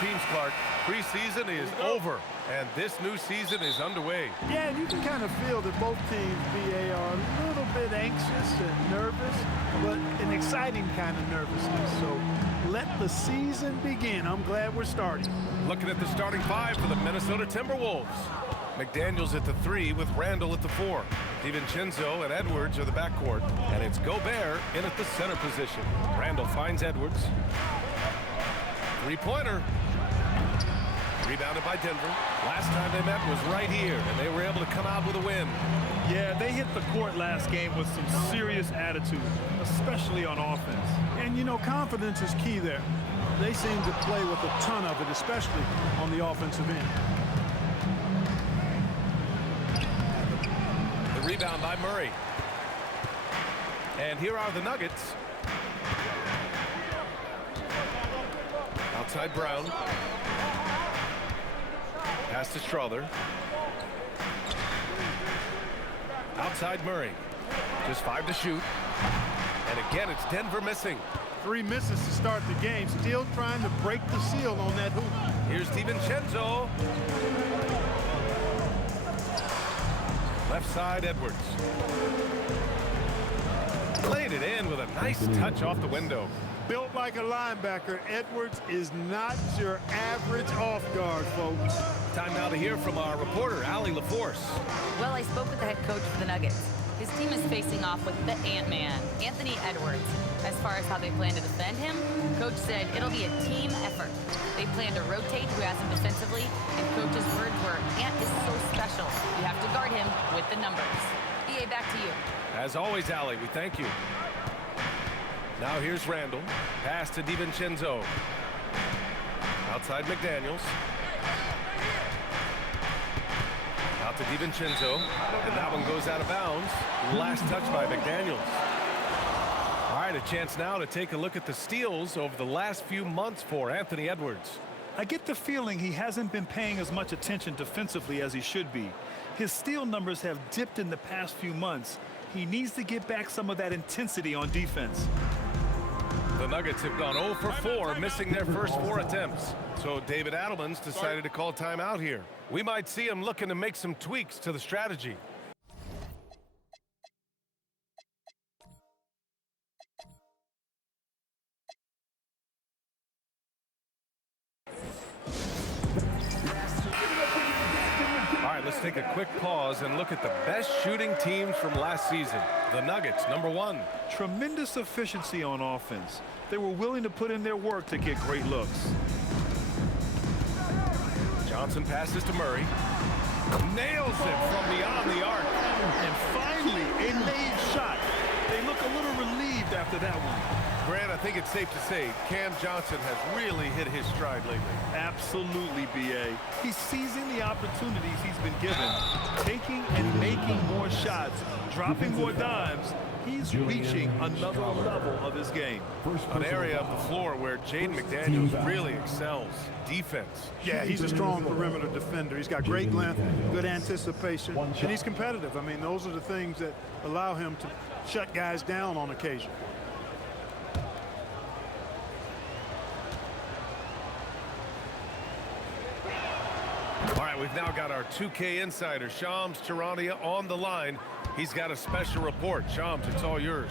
teams, Clark. Preseason is over, and this new season is underway. Yeah, and you can kind of feel that both teams, BA, are a little bit anxious and nervous, but an exciting kind of nervousness. So let the season begin. I'm glad we're starting. Looking at the starting five for the Minnesota Timberwolves. McDaniels at the 3 with Randall at the 4. DiVincenzo and Edwards are the backcourt, and it's Gobert in at the center position. Randall finds Edwards. Three-pointer. Rebounded by Denver. Last time they met was right here, and they were able to come out with a win. Yeah, they hit the court last game with some serious attitude, especially on offense. And, you know, confidence is key there. They seem to play with a ton of it, especially on the offensive end. The rebound by Murray. And here are the Nuggets. Outside Brown. Pass to Strother. Outside Murray. Just 5 to shoot. And again, it's Denver missing. 3 misses to start the game. Still trying to break the seal on that hoop. Here's DiVincenzo. Left side, Edwards. Played it in with a nice touch off the window. Built like a linebacker, Edwards is not your average off guard, folks. Time now to hear from our reporter, Allie LaForce. Well, I spoke with the head coach for the Nuggets. His team is facing off with the Ant-Man, Anthony Edwards. As far as how they plan to defend him, Coach said it'll be a team effort. They plan to rotate who has him defensively, and Coach's words were, Ant is so special. You have to guard him with the numbers. BA, back to you. As always, Allie, we thank you. Now here's Randall. Pass to DiVincenzo. Outside McDaniels. Out to DiVincenzo. And that one goes out of bounds. Last touch by McDaniels. All right, a chance now to take a look at the steals over the last few months for Anthony Edwards. I get the feeling he hasn't been paying as much attention defensively as he should be. His steal numbers have dipped in the past few months. He needs to get back some of that intensity on defense. The Nuggets have gone 0 for 4, missing their first 4 attempts. So David Adelman's decided to call timeout here. We might see him looking to make some tweaks to the strategy. All right, let's take a quick pause and look at the best shooting teams from last season. The Nuggets, number 1. Tremendous efficiency on offense. They were willing to put in their work to get great looks. Johnson passes to Murray. Nails it from beyond the arc. And finally, a made shot. They look a little relieved after that one. Grant, I think it's safe to say Cam Johnson has really hit his stride lately. Absolutely, BA. He's seizing the opportunities he's been given, taking and making more shots, dropping more dimes. He's reaching another level of his game. An area of the floor where Jaden McDaniels really excels. Defense. Yeah, he's a strong perimeter defender. He's got great length, good anticipation, and he's competitive. I mean, those are the things that allow him to shut guys down on occasion. All right, we've now got our 2K insider, Shams Charania, on the line. He's got a special report. Shams, it's all yours.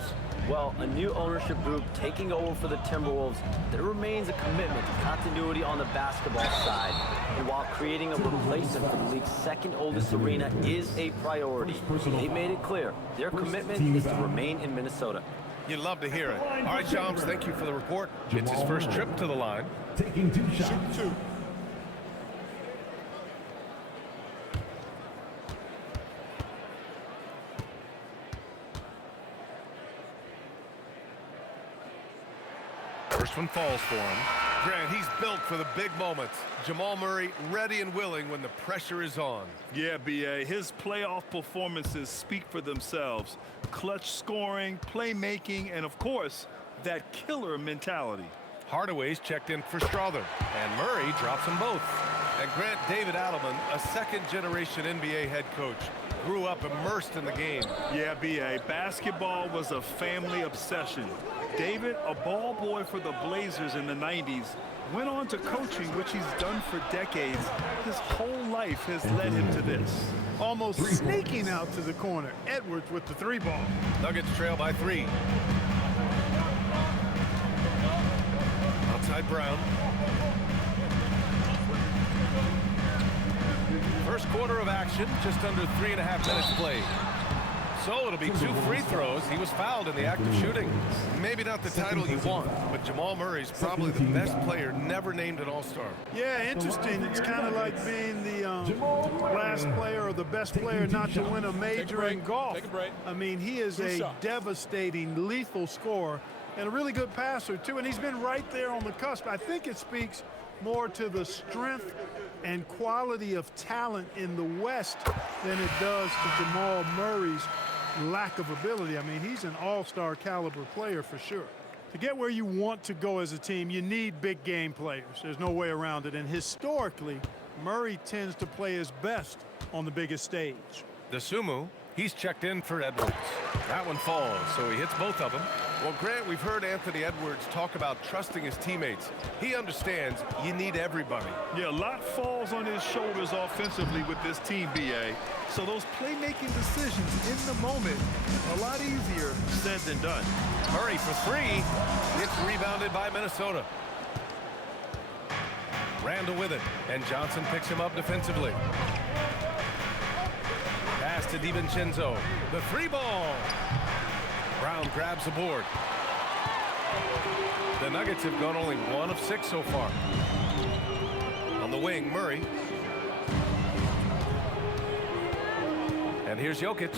Well, a new ownership group taking over for the Timberwolves. There remains a commitment to continuity on the basketball side. And while creating a replacement for the league's second oldest arena is a priority, they made it clear their commitment is to remain in Minnesota. You'd love to hear it. All right, Shams, thank you for the report. It's his first trip to the line. Taking 2 shots. Shoot 2. First one falls for him. Grant, he's built for the big moments. Jamal Murray ready and willing when the pressure is on. Yeah, BA, his playoff performances speak for themselves. Clutch scoring, playmaking, and of course, that killer mentality. Hardaway's checked in for Strother, and Murray drops them both. And Grant, David Adelman, a second-generation NBA head coach, grew up immersed in the game. Yeah, BA, basketball was a family obsession. David, a ball boy for the Blazers in the 90s, Went on to coaching, which he's done for decades. His whole life has led him to this. Almost sneaking out to the corner. Edwards with the 3-ball. Nuggets trail by 3. Outside Brown. First quarter of action, just under 3.5 minutes played. So it'll be 2 free throws. He was fouled in the act of shooting. Maybe not the title you want, but Jamal Murray's probably the best player never named an All-Star. Yeah, interesting. It's kind of like being the last player or the best player not to win a major in golf. I mean, he is a devastating, lethal scorer and a really good passer, too. And he's been right there on the cusp. I think it speaks more to the strength and quality of talent in the West than it does to Jamal Murray's lack of ability. I mean, he's an all-star caliber player for sure. To get where you want to go as a team, you need big game players. There's no way around it. And historically, Murray tends to play his best on the biggest stage. The Sumu, he's checked in for Edwards. That one falls, so he hits both of them. Well, Grant, we've heard Anthony Edwards talk about trusting his teammates. He understands you need everybody. Yeah, a lot falls on his shoulders offensively with this team, BA. So those playmaking decisions in the moment, a lot easier said than done. Murray for 3. It's rebounded by Minnesota. Randall with it, and Johnson picks him up defensively. Pass to DiVincenzo. The 3-ball. Brown grabs the board. The Nuggets have gone only 1 of 6 so far. On the wing, Murray. And here's Jokic.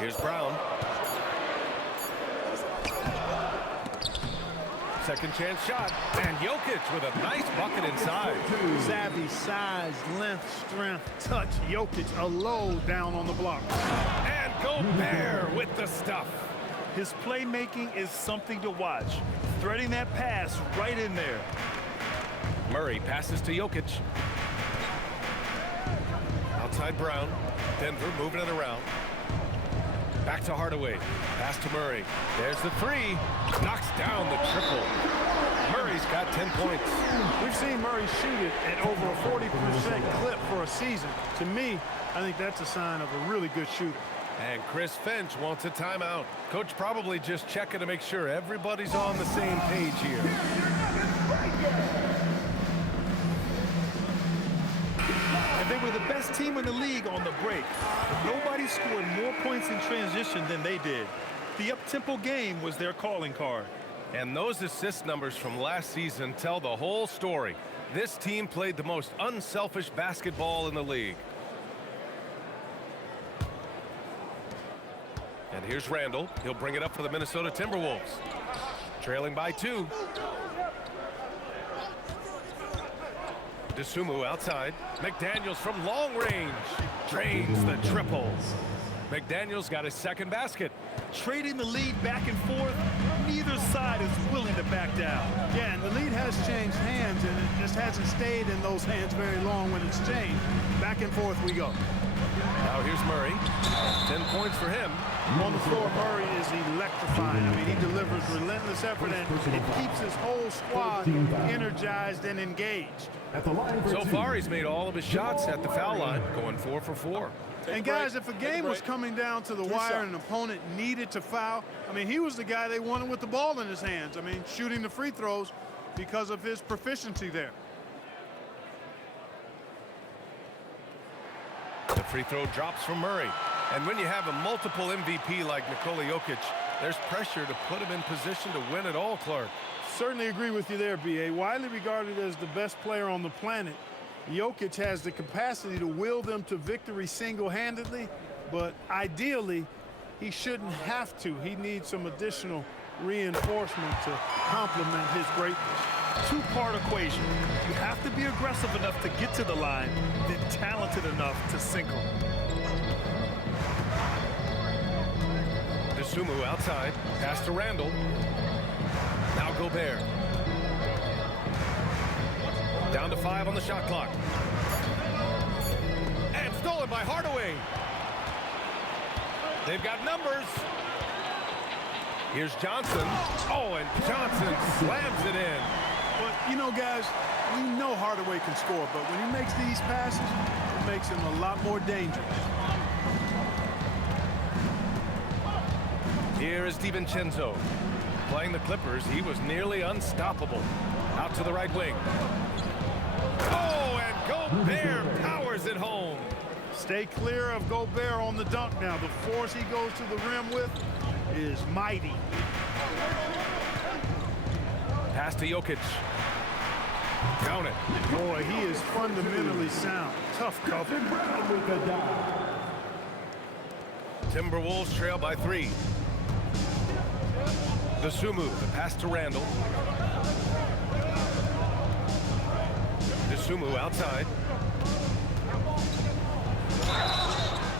Here's Brown. Second chance shot, and Jokic with a nice bucket inside. Savvy, size, length, strength, touch. Jokic a low down on the block. And Gobert with the stuff. His playmaking is something to watch. Threading that pass right in there. Murray passes to Jokic. Outside Brown. Denver moving it around. Back to Hardaway. Pass to Murray. There's the 3. Knocks down the triple. Murray's got 10 points. We've seen Murray shoot it at over a 40% clip for a season. To me, I think that's a sign of a really good shooter. And Chris Finch wants a timeout. Coach probably just checking to make sure everybody's on the same page here. And they were the best team in the league on the break. Nobody scored more points in transition than they did. The up-tempo game was their calling card. And those assist numbers from last season tell the whole story. This team played the most unselfish basketball in the league. And here's Randall. He'll bring it up for the Minnesota Timberwolves. Trailing by 2. DeSumo outside. McDaniels from long range. Drains the triple. McDaniels got his second basket. Trading the lead back and forth, neither side is willing to back down. Yeah, and the lead has changed hands, and it just hasn't stayed in those hands very long when it's changed. Back and forth we go. Now here's Murray. 10 points for him. On the floor, Murray is electrifying. I mean, he delivers relentless effort, and it keeps his whole squad energized and engaged. So far, he's made all of his shots at the foul line, going 4 for 4. And guys, if a game was coming down to the wire and an opponent needed to foul, I mean, he was the guy they wanted with the ball in his hands. I mean, shooting the free throws because of his proficiency there. The free throw drops from Murray. And when you have a multiple MVP like Nikola Jokic, there's pressure to put him in position to win it all, Clark. Certainly agree with you there, B.A. Widely regarded as the best player on the planet, Jokic has the capacity to will them to victory single-handedly, but ideally, he shouldn't have to. He needs some additional reinforcement to complement his greatness. Two-part equation. You have to be aggressive enough to get to the line, then talented enough to sink them. DeSumo outside. Pass to Randall. Now Gobert. Down to 5 on the shot clock. And stolen by Hardaway. They've got numbers. Here's Johnson. Oh, and Johnson slams it in. But, you know, guys, we know Hardaway can score, but when he makes these passes, it makes him a lot more dangerous. Here is DiVincenzo. Playing the Clippers, he was nearly unstoppable. Out to the right wing. Oh, and Gobert powers it home. Stay clear of Gobert on the dunk now. The force he goes to the rim with is mighty. Pass to Jokic. Count it. Boy, he is fundamentally sound. Tough cover. Timberwolves trail by 3. Dosunmu, the pass to Randall. Dosunmu outside.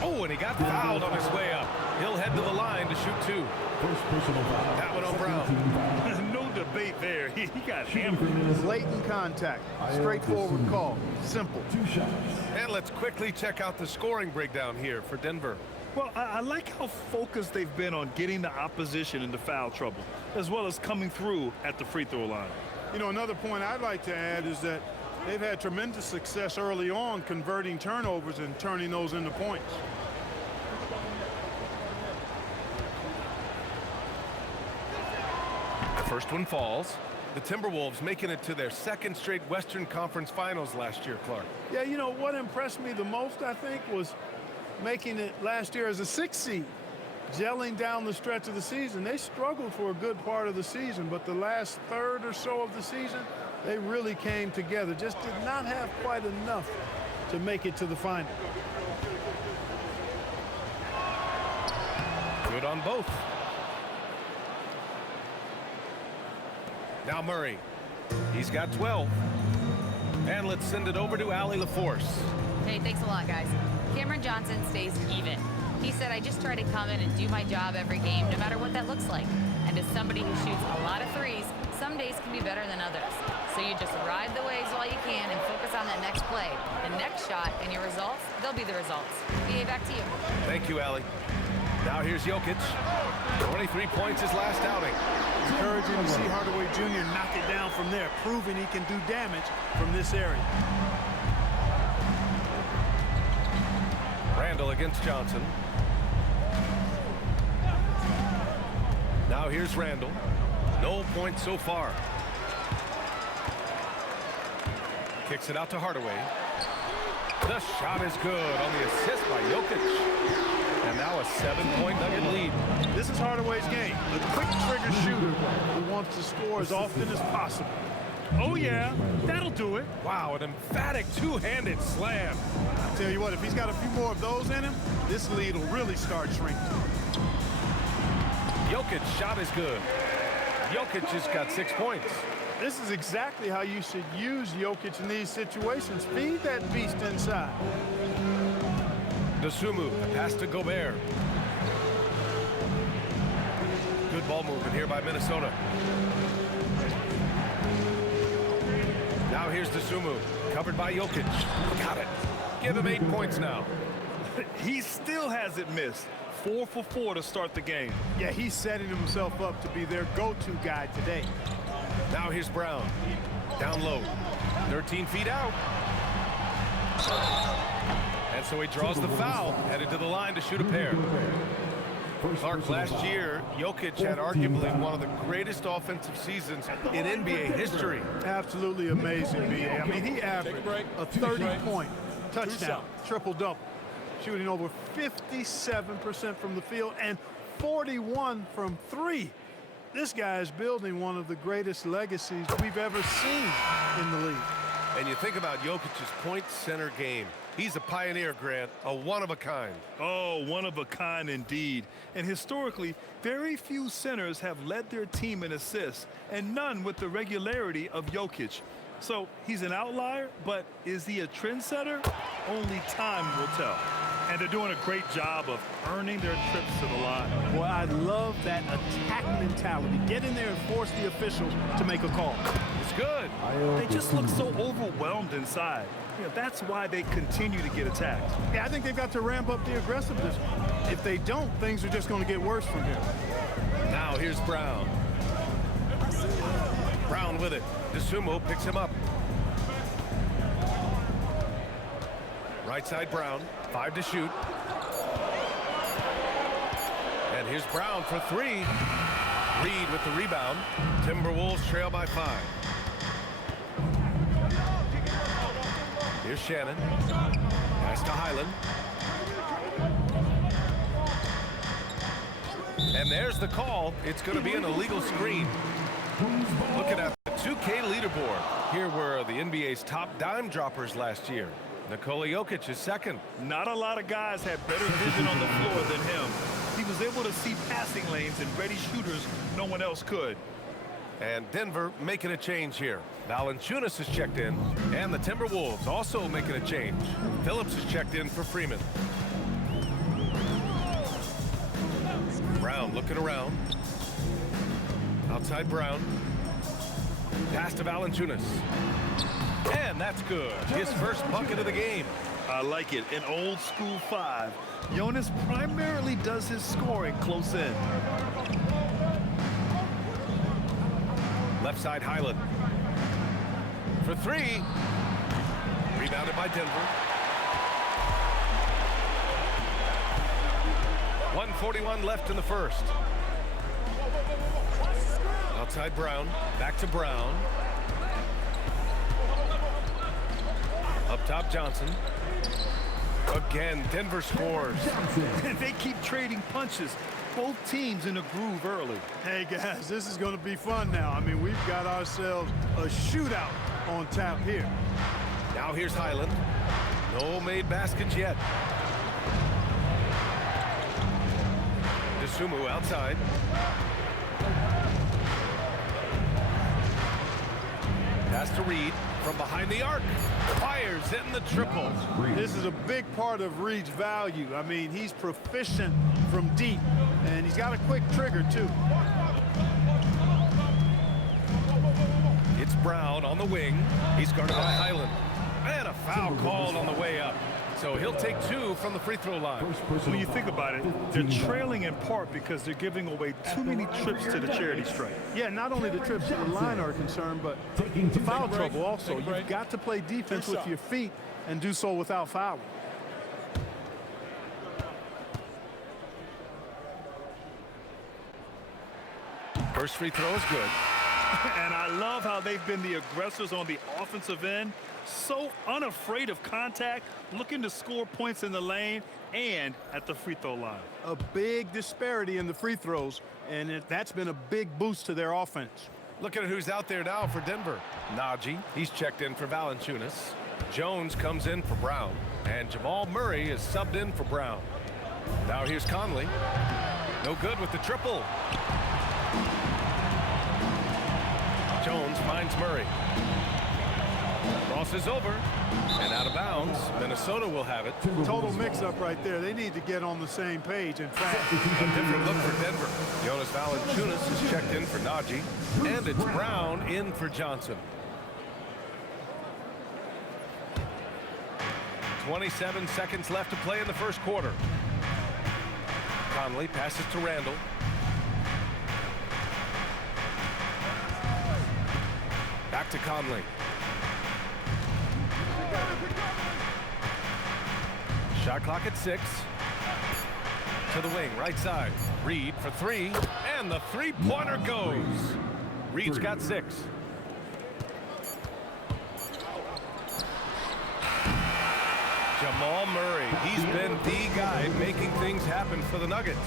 Oh, and he got fouled on his way up. He'll head to the line to shoot 2. That one on Brown. There's no debate there. He got hammered. Blatant contact. Straightforward call. Simple. And let's quickly check out the scoring breakdown here for Denver. Well, I like how focused they've been on getting the opposition into foul trouble, as well as coming through at the free throw line. You know, another point I'd like to add is that they've had tremendous success early on converting turnovers and turning those into points. The first one falls. The Timberwolves making it to their 2nd straight Western Conference Finals last year, Clark. Yeah, you know, what impressed me the most, I think, was making it last year as a 6th seed, gelling down the stretch of the season. They struggled for a good part of the season, but the last third or so of the season, they really came together. Just did not have quite enough to make it to the final. Good on both. Now Murray. He's got 12. And let's send it over to Allie LaForce. Hey, thanks a lot, guys. Cameron Johnson stays even. He said, I just try to come in and do my job every game, no matter what that looks like. And as somebody who shoots a lot of threes, some days can be better than others. So you just ride the waves while you can and focus on that next play. The next shot and your results, they'll be the results. BA, back to you. Thank you, Allie. Now here's Jokic. 23 points his last outing. Encouraging to see Hardaway Jr. knock it down from there, proving he can do damage from this area. Randall against Johnson. Now here's Randall. No points so far. Kicks it out to Hardaway. The shot is good on the assist by Jokic. And now a 7-point Nugget lead. This is Hardaway's game. The quick trigger shooter who wants to score as often as possible. Oh, yeah, that'll do it. Wow, an emphatic two-handed slam. I'll tell you what, if he's got a few more of those in him, this lead will really start shrinking. Jokic's shot is good. Jokic has got 6 points. This is exactly how you should use Jokic in these situations. Feed that beast inside. Dosunmu, the pass to Gobert. Good ball movement here by Minnesota. Now here's Dosunmu, covered by Jokic. Got it. Give him 8 points now. He still hasn't missed. 4 for 4 to start the game. Yeah, he's setting himself up to be their go-to guy today. Now here's Brown. Down low. 13 feet out. And so he draws the foul, headed to the line to shoot a pair. Clark, last year, Jokic had arguably one of the greatest offensive seasons in NBA history. Absolutely amazing, B.A. I mean, he averaged a 30-point touchdown, triple-double, shooting over 57% from the field and 41 from 3. This guy is building one of the greatest legacies we've ever seen in the league. And you think about Jokic's point center game. He's a pioneer, Grant, a one-of-a-kind. Oh, one of a kind indeed. And historically, very few centers have led their team in assists, and none with the regularity of Jokic. So he's an outlier, but is he a trendsetter? Only time will tell. And they're doing a great job of earning their trips to the line. Boy, I love that attack mentality. Get in there and force the officials to make a call. It's good. They just look so overwhelmed inside. You know, that's why they continue to get attacked. Yeah, I think they've got to ramp up the aggressiveness. If they don't, things are just going to get worse from here. Now Now here's Brown. Brown with it. DeSumo picks him up. Right side Brown. 5 to shoot. And here's Brown for 3. Reed with the rebound. Timberwolves trail by 5. Here's Shannon. Pass to Highland. And there's the call. It's going to be an illegal screen. Looking at the 2K leaderboard. Here were the NBA's top dime droppers last year. Nikola Jokic is second. Not a lot of guys had better vision on the floor than him. He was able to see passing lanes and ready shooters no one else could. And Denver making a change here. Valanciunas is checked in. And the Timberwolves also making a change. Phillips is checked in for Freeman. Brown looking around. Outside Brown. Pass to Valanciunas. And that's good. His first bucket of the game. I like it. An old school 5. Jonas primarily does his scoring close in. Left side Highland. For 3. Rebounded by Denver. 1:41 left in the first. Outside Brown. Back to Brown. Up top Johnson. Again, Denver scores. They keep trading punches. Both teams in a groove early. Hey, guys, this is going to be fun now. I mean, we've got ourselves a shootout on tap here. Now here's Highland. No made baskets yet. DeSumo outside. Pass to Reed from behind the arc. Fires in the triple. This is a big part of Reed's value. I mean, he's proficient from deep, and he's got a quick trigger, too. It's Brown on the wing. He's guarded by Highland. And a foul called on the way up. So he'll take 2 from the free throw line. When you think about it, they're trailing in part because they're giving away too many trips to the charity stripe. Yeah, not only the trips to the line are concerned, but the foul trouble also. You've got to play defense with your feet and do so without fouling. First free throw is good. And I love how they've been the aggressors on the offensive end. So unafraid of contact, looking to score points in the lane and at the free throw line. A big disparity in the free throws, and that's been a big boost to their offense. Look at who's out there now for Denver. Najee, he's checked in for Valanciunas. Jones comes in for Brown. And Jamal Murray is subbed in for Brown. Now here's Conley. No good with the triple. Jones finds Murray. Crosses over and out of bounds. Minnesota will have it. Total mix-up right there. They need to get on the same page. In fact, A different look for Denver. Jonas Valanciunas is checked in for Najee. And it's Brown in for Johnson. 27 seconds left to play in the first quarter. Conley passes to Randall. Back to Conley. Shot clock at 6. To the wing, right side. Reed for 3. And the three-pointer goes. Reed's got 6. Jamal Murray, he's been the guy making things happen for the Nuggets.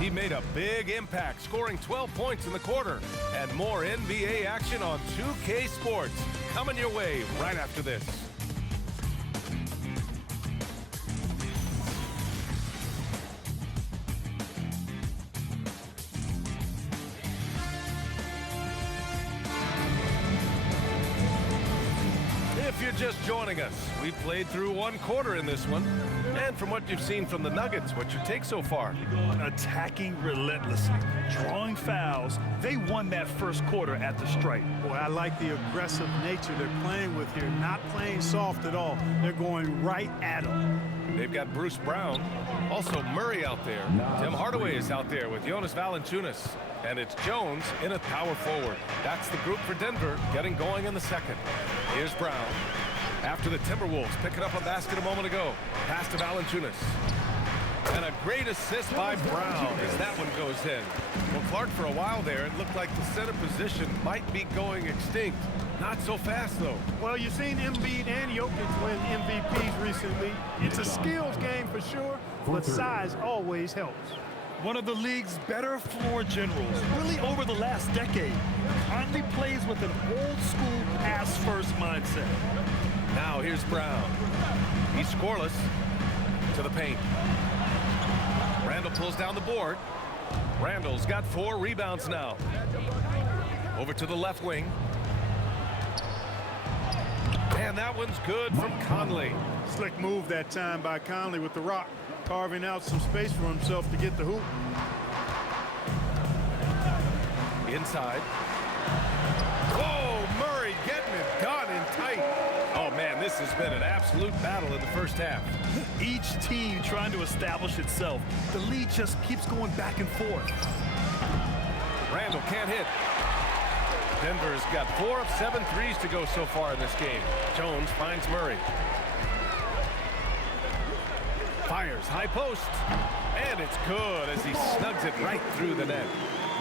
He made a big impact, scoring 12 points in the quarter. And more NBA action on 2K Sports coming your way right after this. If you're just joining us, we've played through one quarter in this one. And from what you've seen from the Nuggets, what's your take so far? Attacking relentlessly, drawing fouls. They won that first quarter at the stripe. boy, I like the aggressive nature they're playing with here. Not playing soft at all. They're going right at them. They've got Bruce Brown, also Murray out there. Tim Hardaway is out there with Jonas Valanciunas. And it's Jones in at power forward. That's the group for Denver getting going in the second. Here's Brown. After the Timberwolves picking up a basket a moment ago. Pass to Valanciunas. And a great assist by Brown as that one goes in. Well, Clark, for a while there, it looked like the center position might be going extinct. Not so fast, though. Well, you've seen Embiid and Jokic win MVPs recently. It's a skills game for sure, but size always helps. One of the league's better floor generals, really over the last decade. Conley plays with an old-school pass-first mindset. Now here's Brown. He's scoreless. To the paint. Randall pulls down the board. Randall's got 4 rebounds now. Over to the left wing. And that one's good from Conley. Slick move that time by Conley with the rock, carving out some space for himself to get the hoop. Inside. Whoa, Murray getting it done in tight. Oh, man, this has been an absolute battle in the first half. Each team trying to establish itself. The lead just keeps going back and forth. Randall can't hit. Denver's got 4 of 7 threes to go so far in this game. Jones finds Murray. Fires high post. And it's good as he snugs it right through the net.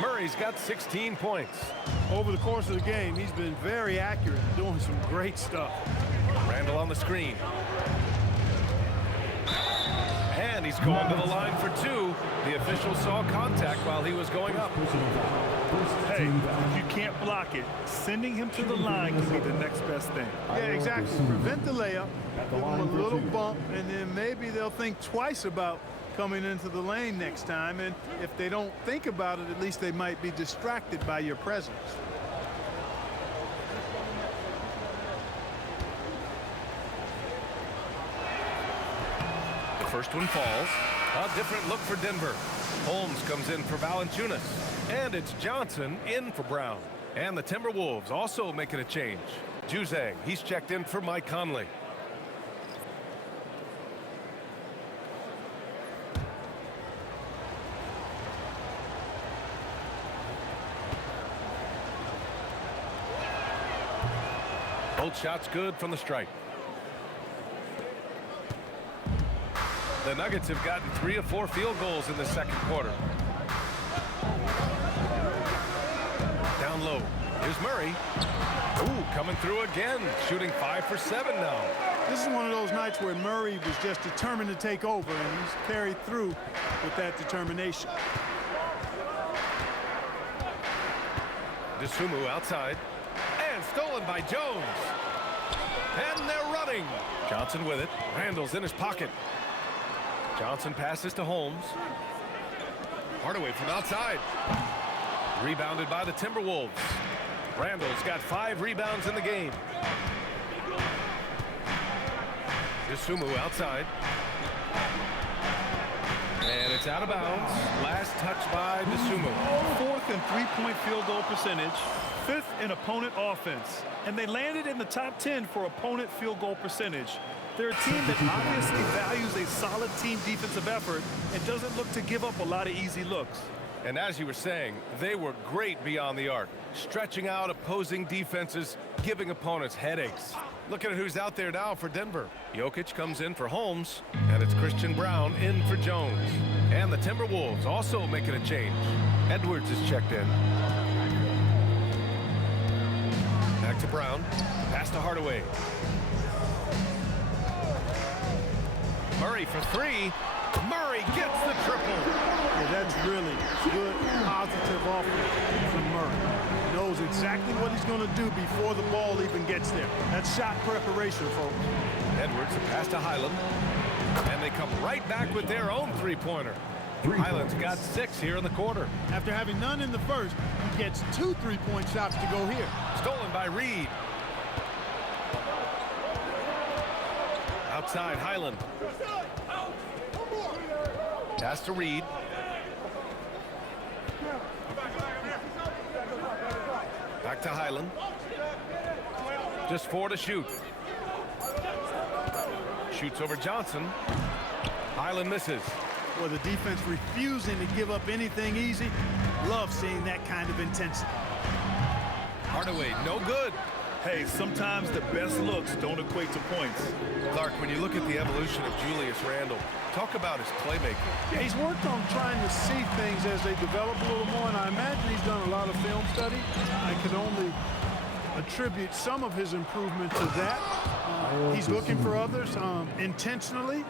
Murray's got 16 points. Over the course of the game, he's been very accurate, doing some great stuff. Randall on the screen. And he's going to the line for 2. The official saw contact while he was going up. Hey, if you can't block it, sending him to the line can be the next best thing. Yeah, exactly. Prevent the layup, give him a little bump, and then maybe they'll think twice about coming into the lane next time. And if they don't think about it, at least they might be distracted by your presence. The first one falls. A different look for Denver. Holmes comes in for Valanciunas. And it's Johnson in for Brown. And the Timberwolves also making a change. Zzzz, he's checked in for Mike Conley. Both shots good from the stripe. The Nuggets have gotten 3 of 4 field goals in the second quarter. Down low. Here's Murray. Ooh, coming through again. Shooting 5 for 7 now. This is one of those nights where Murray was just determined to take over, and he's carried through with that determination. Dosunmu outside. And stolen by Jones. And they're running. Johnson with it. Randall's in his pocket. Johnson passes to Holmes. Hardaway from outside. Rebounded by the Timberwolves. Randall's got 5 rebounds in the game. Dosunmu outside. And it's out of bounds. Last touch by Dosunmu. 4th in three-point field goal percentage. 5th in opponent offense. And they landed in the top 10 for opponent field goal percentage. They're a team that obviously values a solid team defensive effort and doesn't look to give up a lot of easy looks. And as you were saying, they were great beyond the arc, stretching out opposing defenses, giving opponents headaches. Look at who's out there now for Denver. Jokic comes in for Holmes, and it's Christian Brown in for Jones. And the Timberwolves also making a change. Edwards is checked in. Back to Brown. Pass to Hardaway. Murray for 3. Murray gets the triple. Yeah, that's really good, positive offense from Murray. He knows exactly what he's going to do before the ball even gets there. That's shot preparation, folks. Edwards, a pass to Highland. And they come right back with their own three-pointer. Highland's got 6 here in the quarter. After having none in the first, he gets 2 3-point shots to go here. Stolen by Reed. Outside, Highland. Pass to Reed. Back to Highland. Just 4 to shoot. Shoots over Johnson. Highland misses. Or the defense refusing to give up anything easy. Love seeing that kind of intensity. Hardaway, no good. Hey, sometimes the best looks don't equate to points. Clark, when you look at the evolution of Julius Randle, talk about his playmaking. Yeah, he's worked on trying to see things as they develop a little more, and I imagine he's done a lot of film study. I can only attribute some of his improvement to that. He's looking for others intentionally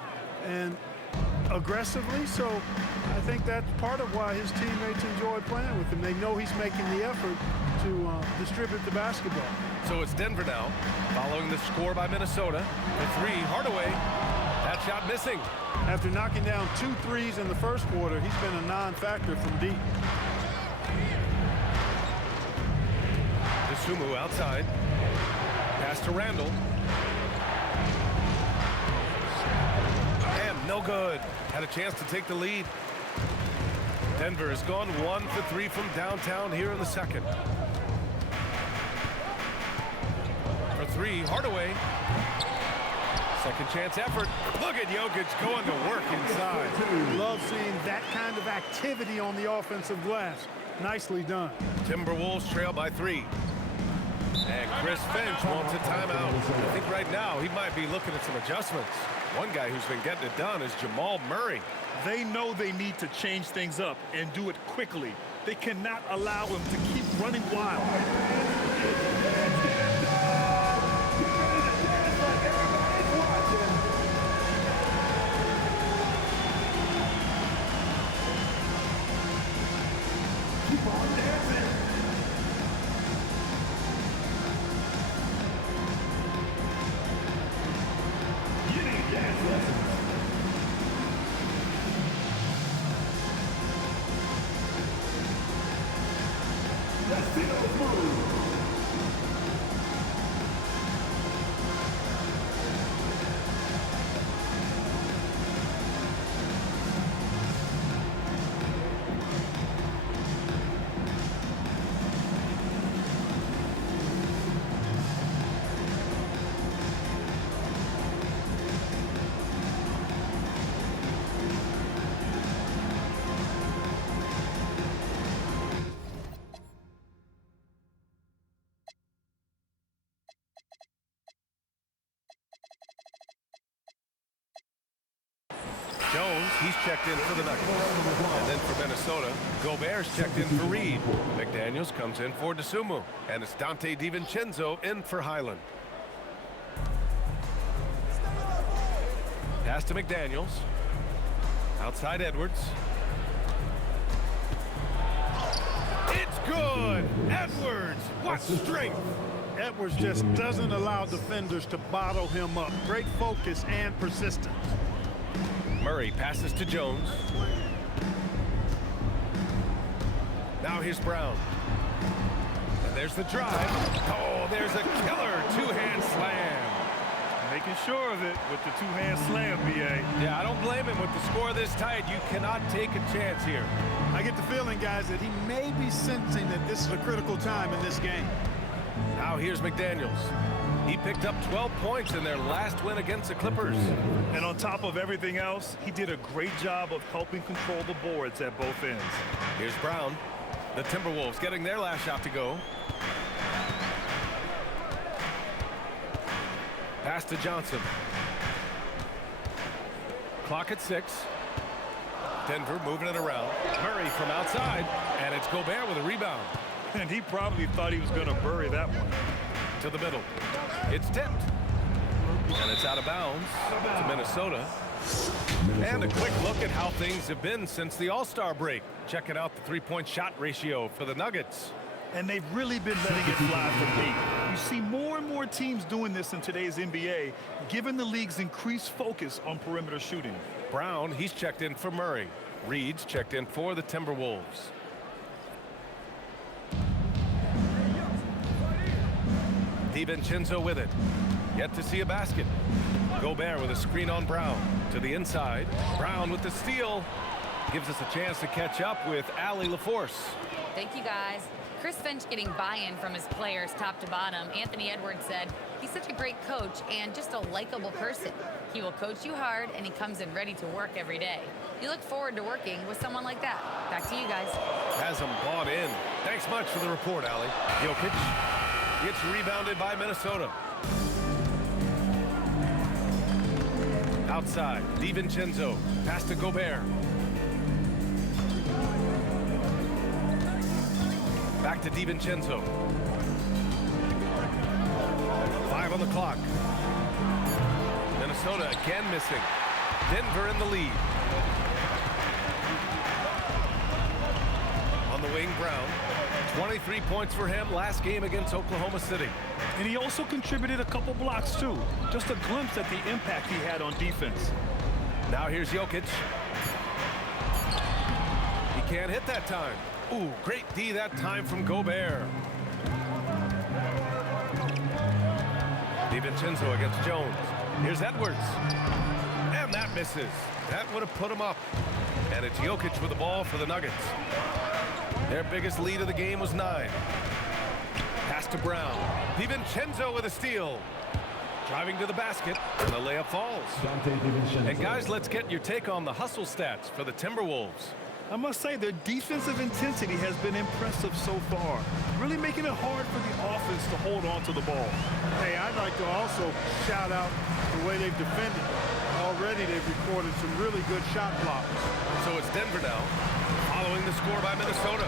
and aggressively, so I think that's part of why his teammates enjoy playing with him. They know he's making the effort to distribute the basketball. So it's Denver now, following the score by Minnesota. The three, Hardaway, that shot missing. After knocking down 2 threes in the first quarter, he's been a non-factor from deep. Sumu outside. Pass to Randall. And no good. Had a chance to take the lead. Denver has gone 1 for 3 from downtown here in the second. For 3, Hardaway. Second chance effort. Look at Jokic going to work inside. Love seeing that kind of activity on the offensive glass. Nicely done. Timberwolves trail by 3. And Chris Finch wants a timeout. I think right now he might be looking at some adjustments. One guy who's been getting it done is Jamal Murray. They know they need to change things up and do it quickly. They cannot allow him to keep running wild. Jones, he's checked in for the Nuggets. And then for Minnesota, Gobert's checked in for Reed. McDaniels comes in for DeSumo. And it's Dante DiVincenzo in for Highland. Pass to McDaniels. Outside Edwards. It's good! Edwards! What strength! Edwards just doesn't allow defenders to bottle him up. Great focus and persistence. Murray passes to Jones. Now here's Brown. And there's the drive. Oh, there's a killer two-hand slam. Making sure of it with the two-hand slam, B.A. Yeah, I don't blame him with the score this tight. You cannot take a chance here. I get the feeling, guys, that he may be sensing that this is a critical time in this game. Now here's McDaniels. He picked up 12 points in their last win against the Clippers. And on top of everything else, he did a great job of helping control the boards at both ends. Here's Brown. The Timberwolves getting their last shot to go. Pass to Johnson. Clock at 6. Denver moving it around. Murray from outside. And it's Gobert with a rebound. And he probably thought he was going to bury that one. To the middle. It's tipped. And it's out of bounds to Minnesota. And a quick look at how things have been since the All-Star break. Checking out the three-point shot ratio for the Nuggets. And they've really been letting it fly from deep. You see more and more teams doing this in today's NBA, given the league's increased focus on perimeter shooting. Brown, he's checked in for Murray. Reed's checked in for the Timberwolves. DiVincenzo with it. Yet to see a basket. Gobert with a screen on Brown. To the inside. Brown with the steal. Gives us a chance to catch up with Allie LaForce. Thank you, guys. Chris Finch getting buy-in from his players top to bottom. Anthony Edwards said he's such a great coach and just a likable person. He will coach you hard, and he comes in ready to work every day. You look forward to working with someone like that. Back to you guys. Has him bought in. Thanks much for the report, Allie. Jokic gets rebounded by Minnesota. Outside, DiVincenzo. Pass to Gobert. Back to DiVincenzo. 5 on the clock. Minnesota again missing. Denver in the lead. On the wing, Brown. 23 points for him last game against Oklahoma City. And he also contributed a couple blocks, too. Just a glimpse at the impact he had on defense. Now here's Jokic. He can't hit that time. Ooh, great D that time from Gobert. DiVincenzo against Jones. Here's Edwards. And that misses. That would have put him up. And it's Jokic with the ball for the Nuggets. Their biggest lead of the game was 9. Pass to Brown. DiVincenzo with a steal. Driving to the basket, and the layup falls. And guys, let's get your take on the hustle stats for the Timberwolves. I must say their defensive intensity has been impressive so far, really making it hard for the offense to hold on to the ball. Hey, I'd like to also shout out the way they've defended. Already they've recorded some really good shot blocks. So it's Denver now, following the score by Minnesota.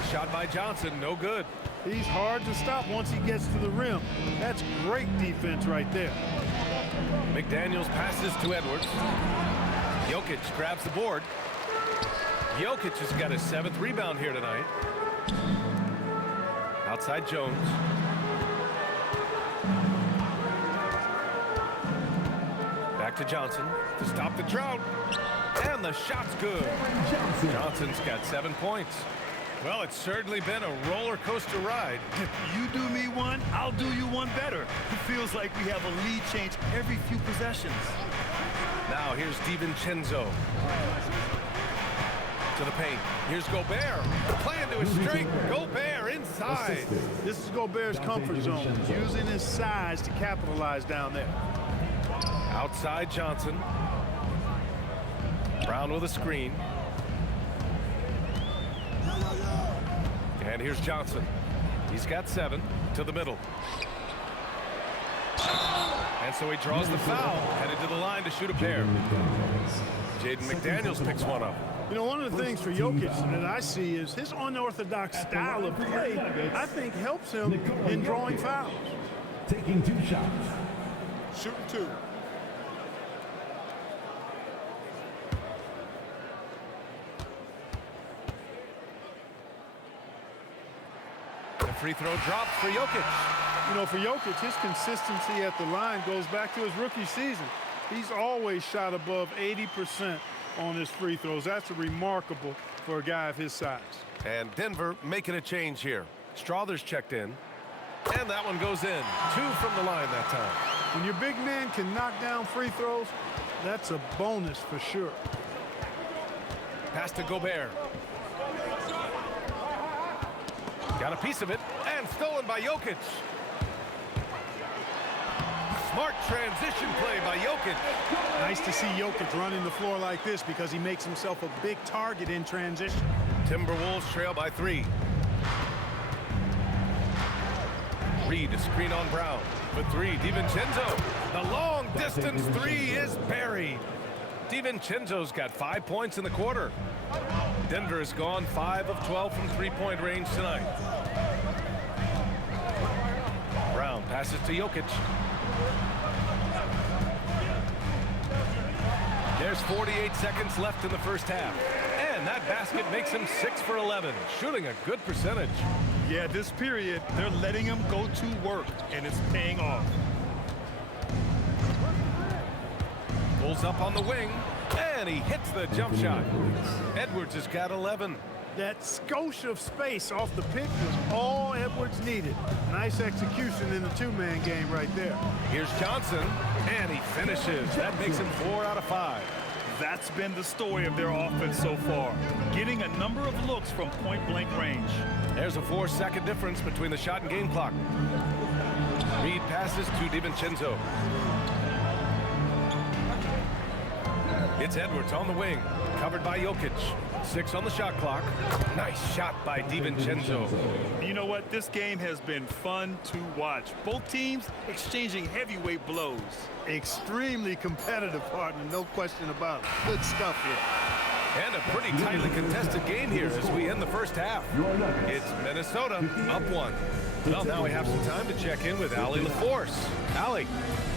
The shot by Johnson, no good. He's hard to stop once he gets to the rim. That's great defense right there. McDaniels passes to Edwards. Jokic grabs the board. Jokic has got his 7th rebound here tonight. Outside Jones. Back to Johnson to stop the drought. And the shot's good. Johnson's got 7 points. Well, it's certainly been a roller coaster ride. If you do me one, I'll do you one better. It feels like we have a lead change every few possessions. Now here's DiVincenzo. To the paint. Here's Gobert. Playing to his strength. Gobert inside. This is Gobert's comfort zone, using his size to capitalize down there. Outside Johnson. Brown with a screen. And here's Johnson. He's got 7 to the middle. And so he draws the foul, headed to the line to shoot a pair. Jaden McDaniels picks one up. You know, one of the things for Jokic that I see is his unorthodox style of play, I think, helps him in drawing fouls. Taking 2 shots. Shooting 2. Free throw drops for Jokic. You know, for Jokic, his consistency at the line goes back to his rookie season. He's always shot above 80% on his free throws. That's remarkable for a guy of his size. And Denver making a change here. Strawther's checked in. And that one goes in. 2 from the line that time. When your big man can knock down free throws, that's a bonus for sure. Pass to Gobert. Got a piece of it, and stolen by Jokic. Smart transition play by Jokic. Nice to see Jokic running the floor like this because he makes himself a big target in transition. Timberwolves trail by 3. Reed to screen on Brown. For 3, DiVincenzo. The long distance 3 is buried. DiVincenzo's got 5 points in the quarter. Denver has gone 5 of 12 from 3-point range tonight. Brown passes to Jokic. There's 48 seconds left in the first half. And that basket makes him 6 for 11, shooting a good percentage. Yeah, this period, they're letting him go to work, and it's paying off. Pulls up on the wing, and he hits the jump shot. Edwards has got 11. That skosh of space off the pick was all Edwards needed. Nice execution in the 2-man game right there. Here's Johnson, and he finishes. That makes him 4 out of 5. That's been the story of their offense so far, getting a number of looks from point-blank range. There's a 4-second difference between the shot and game clock. Reed passes to DiVincenzo. It's Edwards on the wing, covered by Jokic. 6 on the shot clock. Nice shot by DiVincenzo. You know what? This game has been fun to watch. Both teams exchanging heavyweight blows. Extremely competitive, partner, no question about it. Good stuff here. And a pretty tightly contested game here as we end the first half. It's Minnesota up 1. Well, now we have some time to check in with Allie LaForce. Allie.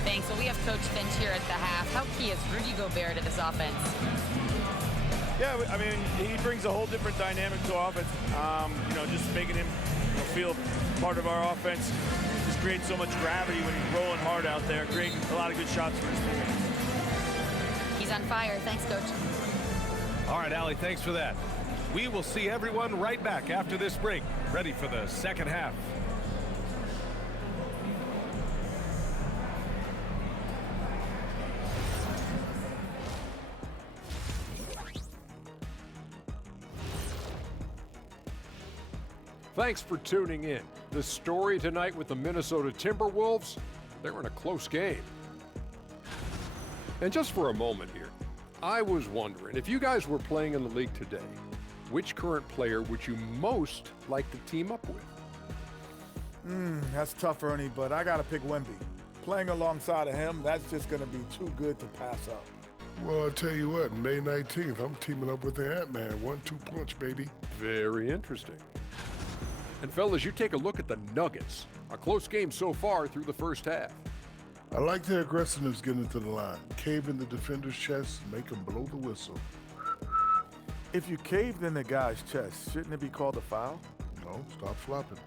Thanks. Well, we have Coach Finch here at the half. How key is Rudy Gobert to this offense? Yeah, I mean, he brings a whole different dynamic to offense. You know, just making him feel part of our offense. Just creates so much gravity when he's rolling hard out there, creating a lot of good shots for his teammates. He's on fire. Thanks, Coach. All right, Allie, thanks for that. We will see everyone right back after this break, ready for the second half. Thanks for tuning in. The story tonight with the Minnesota Timberwolves, they're in a close game. And just for a moment here, I was wondering, if you guys were playing in the league today, which current player would you most like to team up with? That's tough, Ernie, but I got to pick Wemby. Playing alongside of him, that's just going to be too good to pass up. Well, I'll tell you what, May 19th, I'm teaming up with the Ant-Man. 1-2 punch, baby. Very interesting. And fellas, you take a look at the Nuggets. A close game so far through the first half. I like their aggressiveness getting to the line. Cave in the defender's chest, make him blow the whistle. If you caved in the guy's chest, shouldn't it be called a foul? No, stop flopping.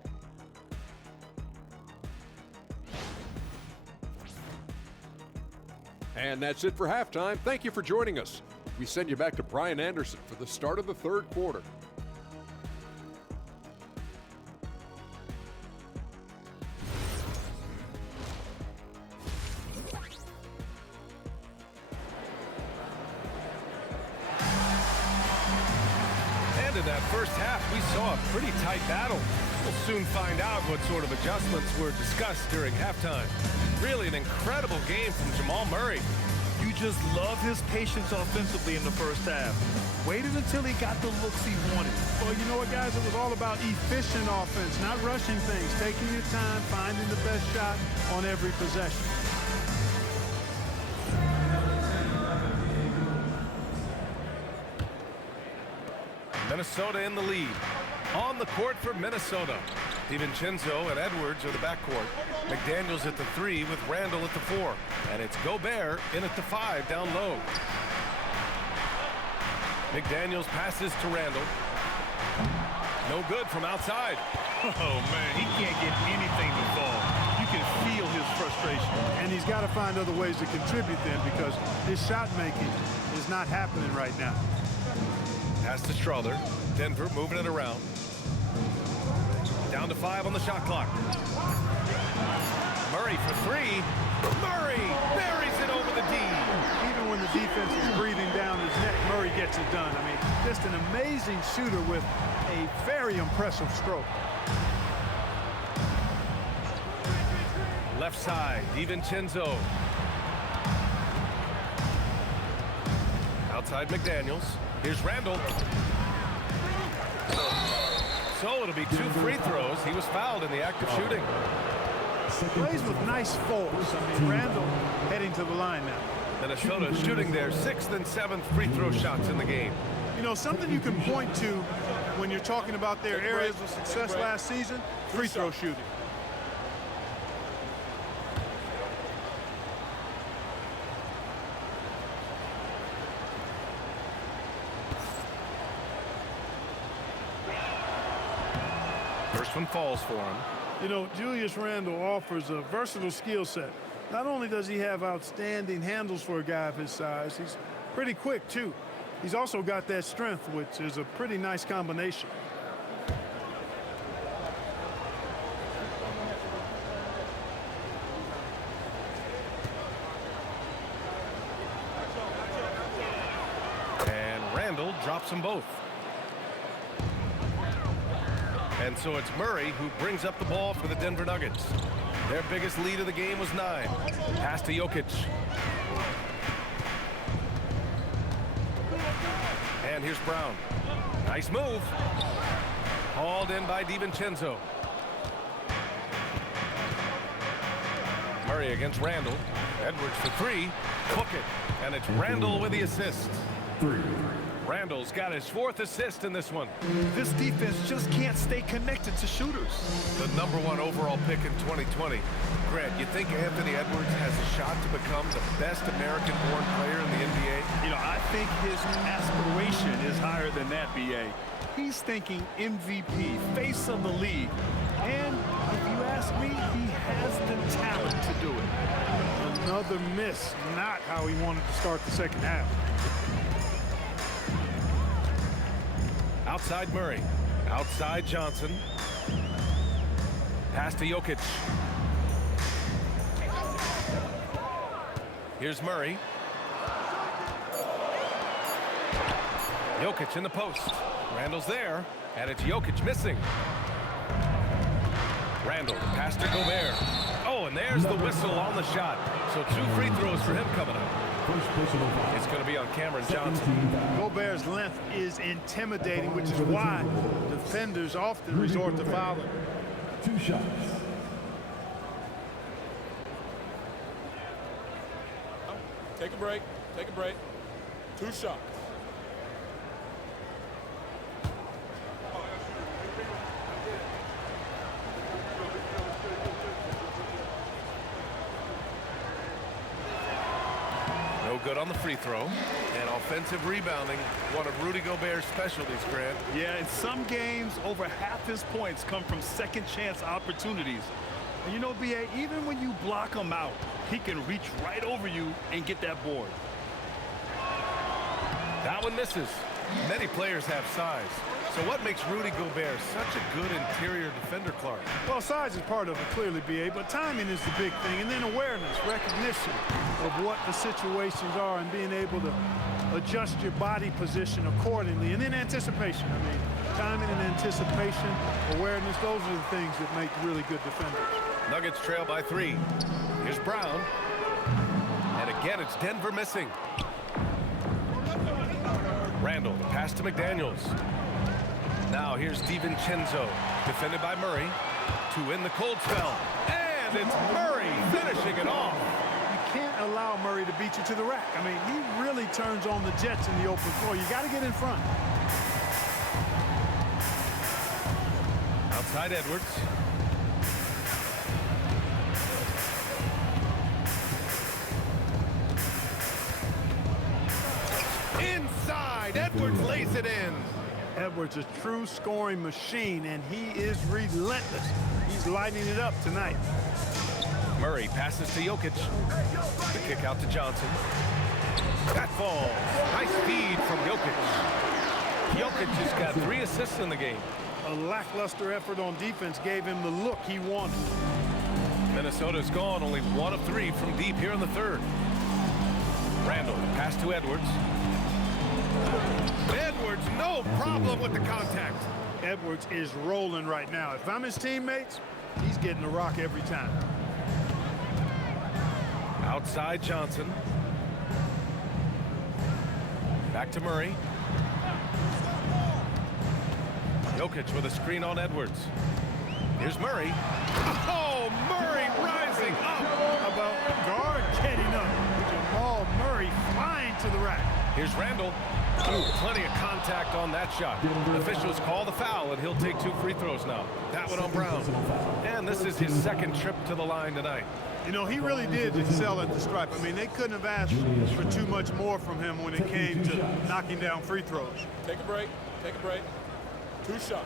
And that's it for halftime. Thank you for joining us. We send you back to Brian Anderson for the start of the third quarter. And in that first half, we saw a pretty tight battle. We'll soon find out what sort of adjustments were discussed during halftime. Really an incredible game from Jamal Murray. You just love his patience offensively in the first half. Waited until he got the looks he wanted. Well, you know what, guys? It was all about efficient offense, not rushing things, taking your time, finding the best shot on every possession. Minnesota in the lead. On the court for Minnesota. DiVincenzo and Edwards are the backcourt. McDaniels at the 3 with Randall at the 4. And it's Gobert in at the 5 down low. McDaniels passes to Randall. No good from outside. Oh, man, he can't get anything to fall. You can feel his frustration. And he's got to find other ways to contribute then, because his shot making is not happening right now. Pass to Strother. Denver moving it around. Down to 5 on the shot clock. Murray for 3. Murray buries it over the D. Even when the defense is breathing down his neck, Murray gets it done. I mean, just an amazing shooter with a very impressive stroke. Left side, DiVincenzo. Outside McDaniels. Here's Randall. So it'll be 2 free throws. He was fouled in the act of shooting. Plays with nice force. I mean, Randall heading to the line now. Minnesota shooting their 6th and 7th free throw shots in the game. You know, something you can point to when you're talking about their areas of success last season, free throw shooting. First one falls for him. You know, Julius Randle offers a versatile skill set. Not only does he have outstanding handles for a guy of his size, he's pretty quick, too. He's also got that strength, which is a pretty nice combination. And Randall drops them both. And so it's Murray who brings up the ball for the Denver Nuggets. Their biggest lead of the game was 9. Pass to Jokic. And here's Brown. Nice move. Hauled in by DiVincenzo. Murray against Randall. Edwards for three. Hook it. And it's Randall with the assist. Randall's got his 4th assist in this one. This defense just can't stay connected to shooters. The #1 overall pick in 2020. Grant, you think Anthony Edwards has a shot to become the best American-born player in the NBA? You know, I think his aspiration is higher than that, BA. He's thinking MVP, face of the league. And if you ask me, he has the talent to do it. Another miss, not how he wanted to start the second half. Outside Murray. Outside Johnson. Pass to Jokic. Here's Murray. Jokic in the post. Randall's there, and it's Jokic missing. Randall, pass to Gobert. Oh, and there's the whistle on the shot. So 2 free throws for him coming up. It's going to be on Cameron Johnson. Gobert's length is intimidating, which is why defenders often resort to fouling. 2 shots. Take a break. Take a break. 2 shots. No good on the free throw. And offensive rebounding, one of Rudy Gobert's specialties, Grant. Yeah, in some games, over half his points come from second chance opportunities. And you know, BA, even when you block him out, he can reach right over you and get that board. That one misses. Many players have size. So what makes Rudy Gobert such a good interior defender, Clark? Well, size is part of it, clearly, BA, but timing is the big thing, and then awareness, recognition of what the situations are and being able to adjust your body position accordingly, and then anticipation. I mean, timing and anticipation, awareness, those are the things that make really good defenders. Nuggets trail by 3. Here's Brown. And again, it's Denver missing. Randall, pass to McDaniels. Now here's DiVincenzo, defended by Murray. To win the cold spell. And it's Murray finishing it off. You can't allow Murray to beat you to the rack. I mean, he really turns on the Jets in the open floor. You got to get in front. Outside Edwards. Inside, Edwards lays it in. Edwards, a true scoring machine, and he is relentless. He's lighting it up tonight. Murray passes to Jokic. The kick out to Johnson. That falls. Nice feed from Jokic. Jokic has got 3 assists in the game. A lackluster effort on defense gave him the look he wanted. Minnesota's gone only 1 of 3 from deep here in the 3rd. Randall, pass to Edwards. Edwards, no problem with the contact. Edwards is rolling right now. If I'm his teammates, he's getting the rock every time. Outside Johnson. Back to Murray. Jokic with a screen on Edwards. Here's Murray. Oh, Murray rising up. How about guard getting up? Jamal Murray flying to the rack. Here's Randall. Ooh, plenty of contact on that shot. Officials call the foul, and he'll take 2 free throws now. That one on Brown. And this is his 2nd trip to the line tonight. You know, he really did excel at the stripe. I mean, they couldn't have asked for too much more from him when it came to knocking down free throws. Take a break. Take a break. 2 shots.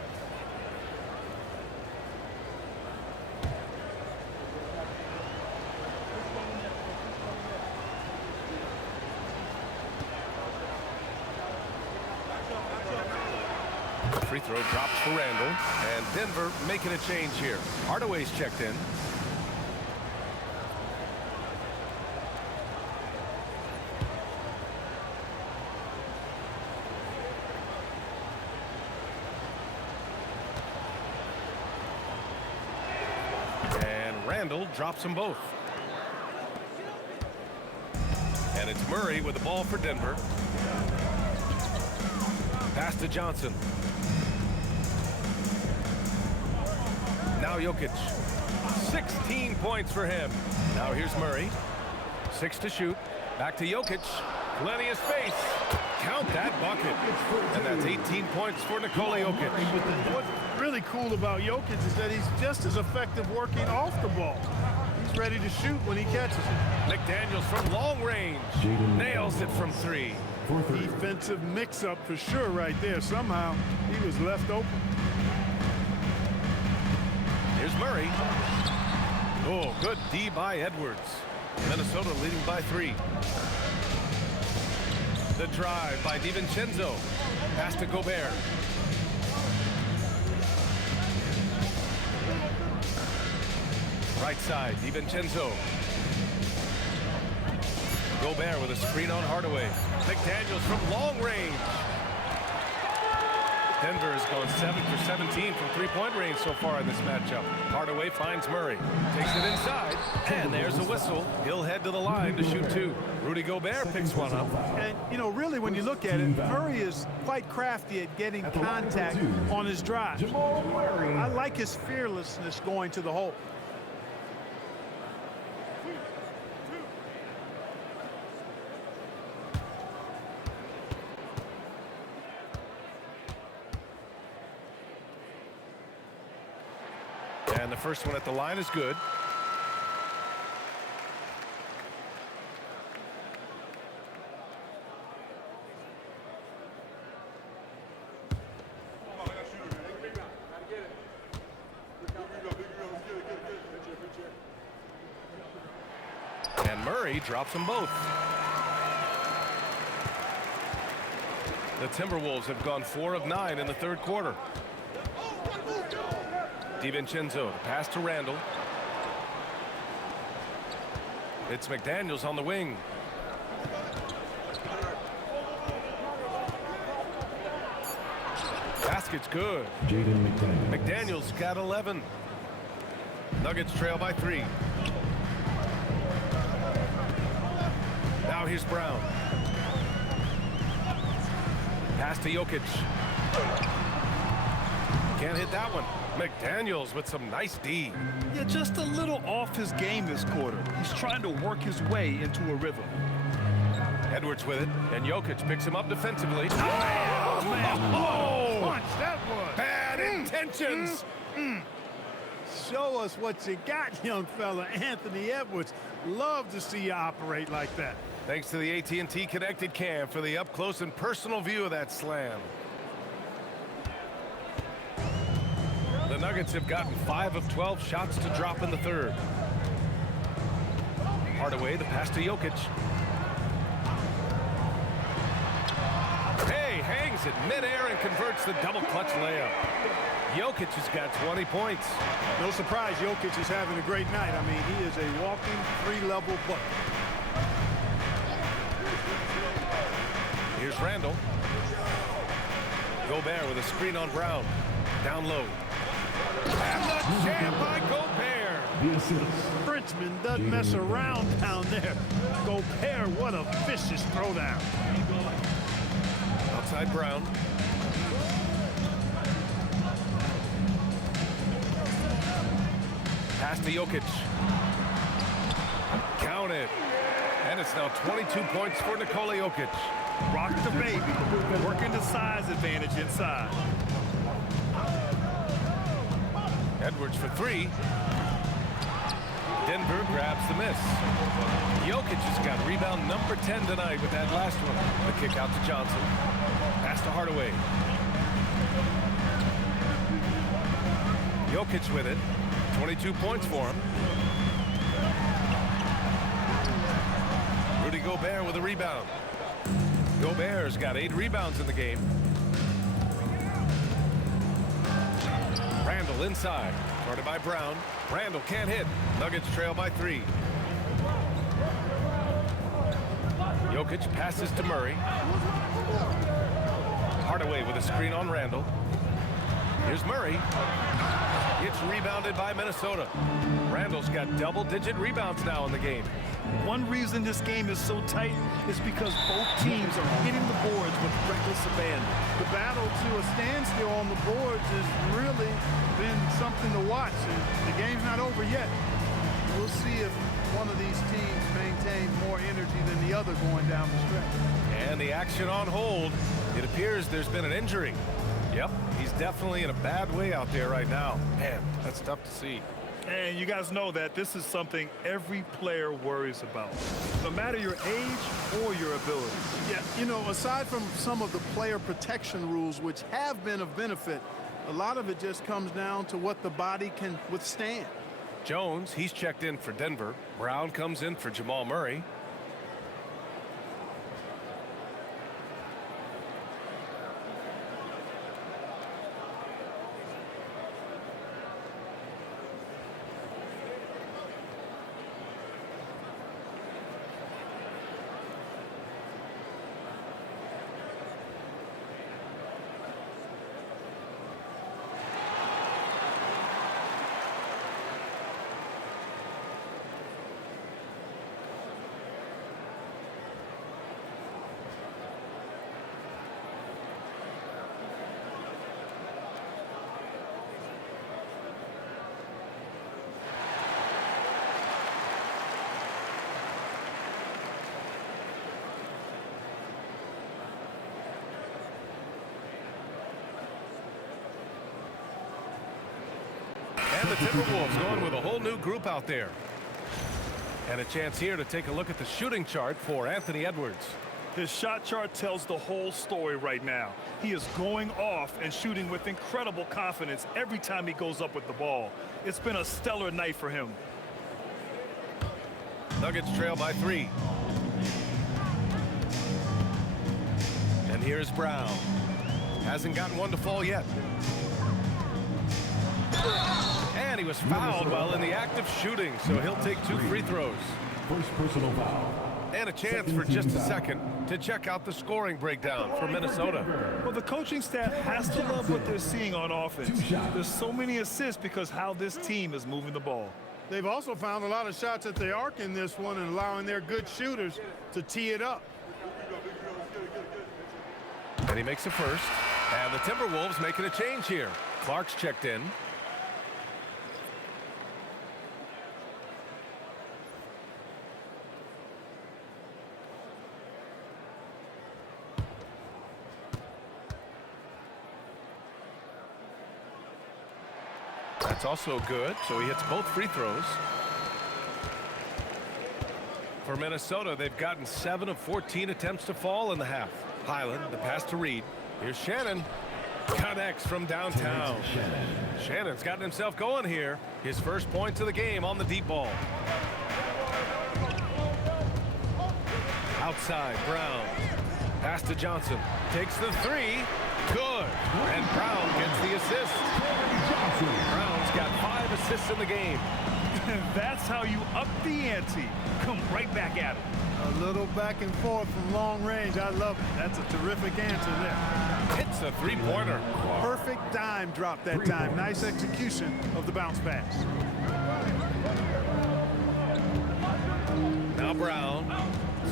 Free throw drops for Randall, and Denver making a change here. Hardaway's checked in. And Randall drops them both. And it's Murray with the ball for Denver. Pass to Johnson. Now Jokic. 16 points for him. Now here's Murray. 6 to shoot. Back to Jokic. Plenty of space. Count that bucket. And that's 18 points for Nikola Jokic. What's really cool about Jokic is that he's just as effective working off the ball. He's ready to shoot when he catches it. McDaniels from long range. Nails it from 3. Defensive mix-up for sure right there. Somehow he was left open. Here's Murray. Oh, good D by Edwards. Minnesota leading by 3. The drive by DiVincenzo. Pass to Gobert. Right side, DiVincenzo. Gobert with a screen on Hardaway. McDaniels from long range. Denver has gone 7 for 17 from three-point range so far in this matchup. Hardaway finds Murray. Takes it inside, and there's a whistle. He'll head to the line to shoot 2. Rudy Gobert picks one up. And, you know, really when you look at it, Murray is quite crafty at getting contact on his drive. I like his fearlessness going to the hole. And the first one at the line is good. And Murray drops them both. The Timberwolves have gone 4 of 9 in the third quarter. DiVincenzo, the pass to Randall. It's McDaniels on the wing. Basket's good. McDaniels got 11. Nuggets trail by 3. Now here's Brown. Pass to Jokic. Can't hit that one. McDaniels with some nice D. Yeah, just a little off his game this quarter. He's trying to work his way into a rhythm. Edwards with it, and Jokic picks him up defensively. Oh, man. Oh, Punch that was. bad intentions. Show us what you got, young fella. Anthony Edwards. Love to see you operate like that. Thanks to the AT&T Connected Cam for the up-close and personal view of that slam. The Nuggets have gotten 5 of 12 shots to drop in the third. Hardaway, the pass to Jokic. Hey, hangs it midair and converts the double clutch layup. Jokic has got 20 points. No surprise Jokic is having a great night. I mean, he is a walking 3-level bucket. Here's Randall. Gobert with a screen on Brown. Down low. And the jam by Gobert. Frenchman doesn't mess around down there. Gobert, what a vicious throwdown. Outside Brown. Pass to Jokic. Count it. And it's now 22 points for Nikola Jokic. Rock the baby. Working the size advantage inside. Edwards for 3. Denver grabs the miss. Jokic has got rebound number 10 tonight with that last one. The kick out to Johnson. Pass to Hardaway. Jokic with it. 22 points for him. Rudy Gobert with a rebound. Gobert's got 8 rebounds in the game. Randall inside. Guarded by Brown. Randall can't hit. Nuggets trail by 3. Jokic passes to Murray. Hardaway with a screen on Randall. Here's Murray. It's rebounded by Minnesota. Randall's got double-digit rebounds now in the game. One reason this game is so tight is because both teams are hitting the boards with reckless abandon. The battle to a standstill on the boards has really been something to watch. And the game's not over yet. We'll see if one of these teams maintains more energy than the other going down the stretch. And the action on hold. It appears there's been an injury. Yep, he's definitely in a bad way out there right now. Man, that's tough to see. And you guys know that this is something every player worries about, no matter your age or your ability. Yeah, you know, aside from some of the player protection rules, which have been of benefit, a lot of it just comes down to what the body can withstand. Jones, he's checked in for Denver. Brown comes in for Jamal Murray. And the Timberwolves going with a whole new group out there. And a chance here to take a look at the shooting chart for Anthony Edwards. His shot chart tells the whole story right now. He is going off and shooting with incredible confidence every time he goes up with the ball. It's been a stellar night for him. Nuggets trail by 3. And here's Brown. Hasn't gotten one to fall yet. And he was fouled while in the act of shooting, so he'll take 2 free throws. First personal foul. And a chance for just a second to check out the scoring breakdown for Minnesota. Well, the coaching staff has to love what they're seeing on offense. There's so many assists because how this team is moving the ball. They've also found a lot of shots at the arc in this one and allowing their good shooters to tee it up. And he makes a first. And the Timberwolves making a change here. Clark's checked in. That's also good, so he hits both free throws. For Minnesota, they've gotten 7 of 14 attempts to fall in the half. Highland, the pass to Reed. Here's Shannon. Connects from downtown. Shannon's gotten himself going here. His first points of the game on the deep ball. Outside, Brown. Pass to Johnson. Takes the 3. Good. And Brown gets the assist. Brown's got 5 assists in the game. That's how you up the ante. Come right back at it. A little back and forth from long range. I love it. That's a terrific answer there. Hits a 3-pointer. Perfect dime drop that time. Nice execution of the bounce pass. Now Brown.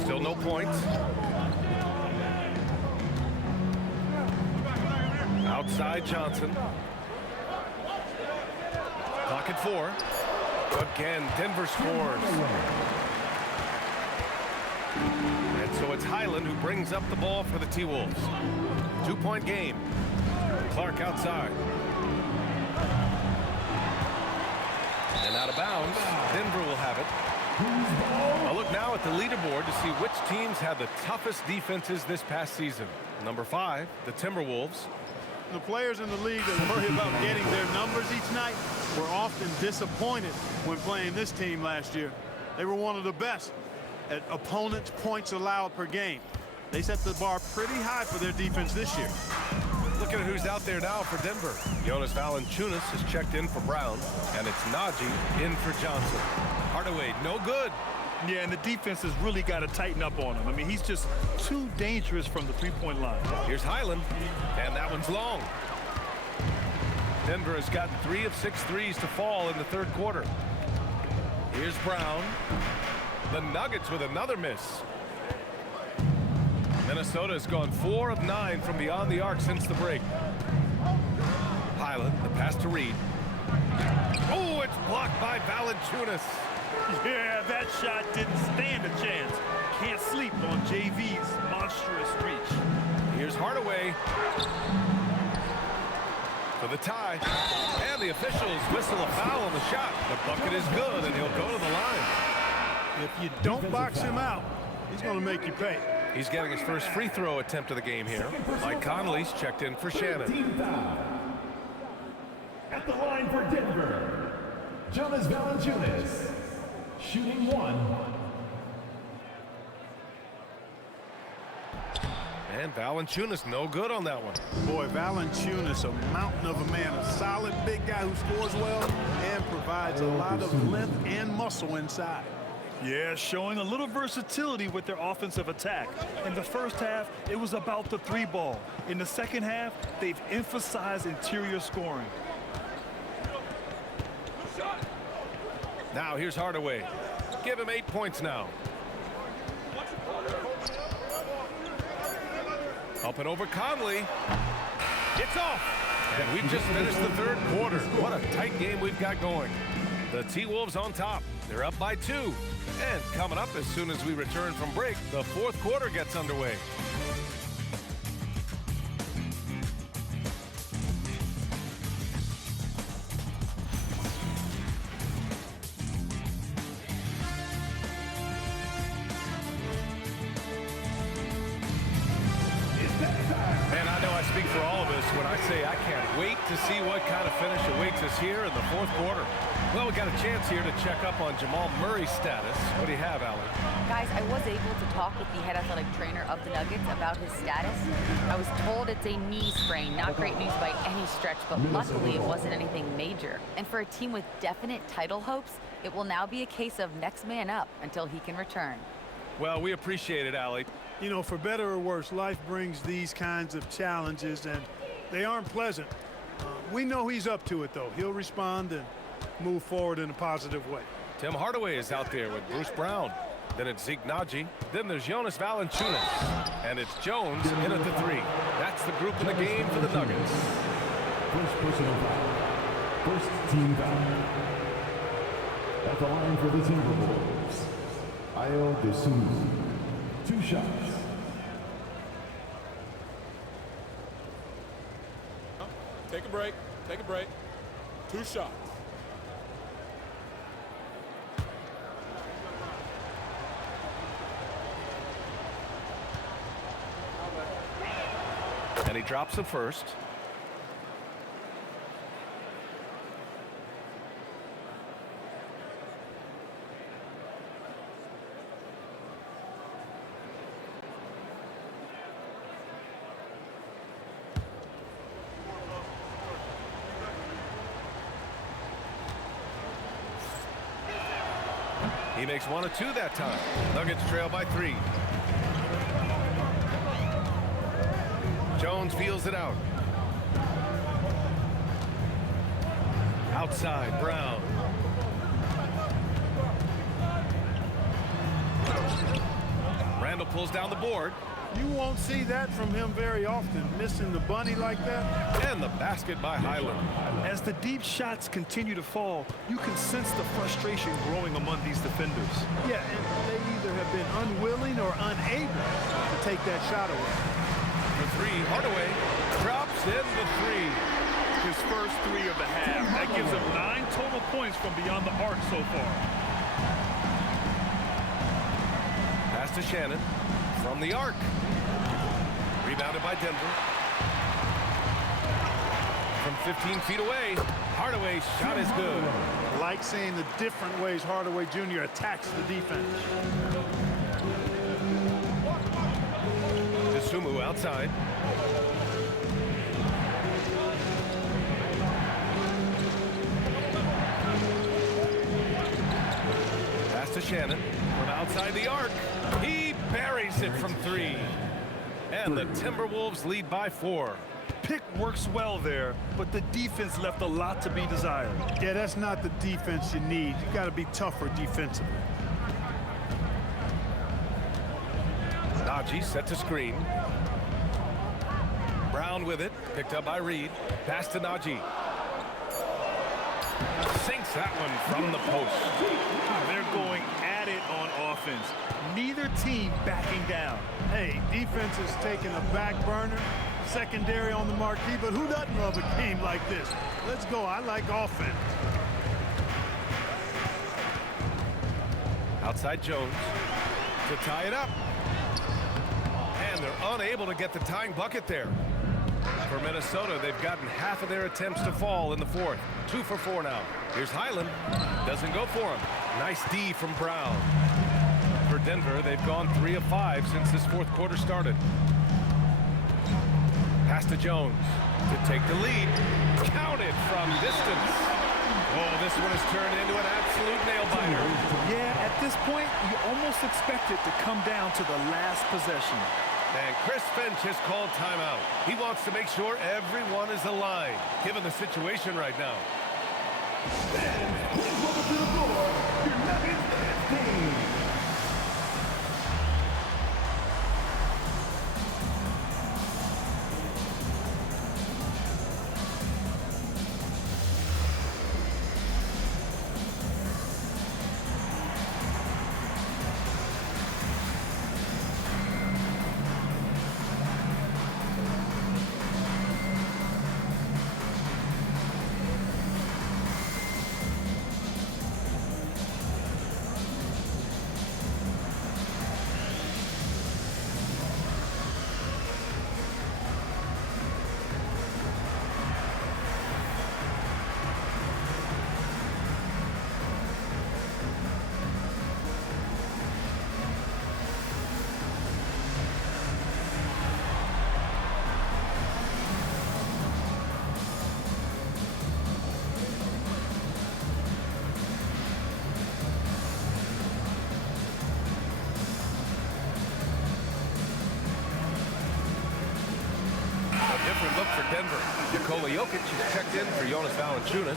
Still no points. Outside Johnson. Clock at 4. Again, Denver scores. And so it's Highland who brings up the ball for the T-Wolves. 2-point game. Clark outside. And out of bounds. Denver will have it. A look now at the leaderboard to see which teams had the toughest defenses this past season. Number 5, the Timberwolves. The players in the league that worry about getting their numbers each night were often disappointed when playing this team last year. They were one of the best at opponents' points allowed per game. They set the bar pretty high for their defense this year. Looking at who's out there now for Denver. Jonas Valanciunas has checked in for Brown, and it's Najee in for Johnson. Hardaway, no good. Yeah, and the defense has really got to tighten up on him. I mean, he's just too dangerous from the three-point line. Here's Highland, and that one's long. Denver has gotten 3 of 6 threes to fall in the third quarter. Here's Brown. The Nuggets with another miss. Minnesota has gone 4 of 9 from beyond the arc since the break. Highland, the pass to Reed. Oh, it's blocked by Valanciunas. Yeah, that shot didn't stand a chance. Can't sleep on JV's monstrous reach. Here's Hardaway for the tie. And the officials whistle a foul on the shot. The bucket is good, and he'll go to the line. If you don't box him out, he's going to make you pay. He's getting his first free throw attempt of the game here. Mike Conley's checked in for Shannon. At the line for Denver, Jonas Valanciunas, shooting 1. And Valanciunas no good on that one. Boy, Valanciunas, a mountain of a man, a solid big guy who scores well and provides a lot of length and muscle inside. Yeah, showing a little versatility with their offensive attack. In the first half, it was about the 3 ball. In the second half, they've emphasized interior scoring. Now here's Hardaway. Give him 8 points now. Up and over Conley. It's off. And we've just finished the third quarter. What a tight game we've got going. The T-Wolves on top. They're up by 2. And coming up as soon as we return from break, the fourth quarter gets underway. And I know I speak for all of us when I say I can't wait to see what kind of finish awaits us here in the fourth quarter. Well, we got a chance here to check up on Jamal Murray's status. What do you have, Allie? Guys, I was able to talk with the head athletic trainer of the Nuggets about his status. I was told it's a knee sprain. Not great news by any stretch, but luckily it wasn't anything major. And for a team with definite title hopes, it will now be a case of next man up until he can return. Well, we appreciate it, Allie. You know, for better or worse, life brings these kinds of challenges, and they aren't pleasant. We know he's up to it, though. He'll respond and move forward in a positive way. Tim Hardaway is out there with Bruce Brown. Then it's Zeke Naji. Then there's Jonas Valanciunas. And it's Jones in at the 3. That's the group in the game for the Nuggets. First personal foul. First team foul. At the line for the Timberwolves, Ayo Dosunmu. 2 shots. Take a break. Take a break. 2 shots. And he drops the first. He makes 1 of 2 that time. Nuggets trail by 3. Jones feels it out. Outside, Brown. Randall pulls down the board. You won't see that from him very often, missing the bunny like that. And the basket by Highland. As the deep shots continue to fall, you can sense the frustration growing among these defenders. Yeah, and they either have been unwilling or unable to take that shot away. For 3, Hardaway drops in the 3. His first 3 of the half. That gives him 9 total points from beyond the arc so far. Pass to Shannon from the arc. Rebounded by Denver. From 15 feet away, Hardaway's shot is good. Like seeing the different ways Hardaway Jr. attacks the defense. Dosunmu outside. Pass to Shannon from outside the arc. He buries it from 3. And the Timberwolves lead by 4. Pick works well there, but the defense left a lot to be desired. Yeah, that's not the defense you need. You got to be tougher defensively. Najee set to screen. Brown with it, picked up by Reed. Pass to Najee. Sinks that one from the post. They're going at it on offense. Neither team backing down. Hey, defense is taking a back burner, secondary on the marquee, but who doesn't love a game like this? Let's go. I like offense. Outside Jones to tie it up. And they're unable to get the tying bucket there. For Minnesota, they've gotten half of their attempts to fall in the fourth. 2 for 4 now. Here's Highland. Doesn't go for him. Nice D from Brown. For Denver, they've gone 3 of 5 since this fourth quarter started. Pass to Jones to take the lead. Counted from distance. Oh, this one has turned into an absolute nail-biter. Yeah, at this point, you almost expect it to come down to the last possession. And Chris Finch has called timeout. He wants to make sure everyone is aligned, given the situation right now. Welcome to the floor, your Nuggets team. Different look for Denver. Nikola Jokic is checked in for Jonas Valanciunas.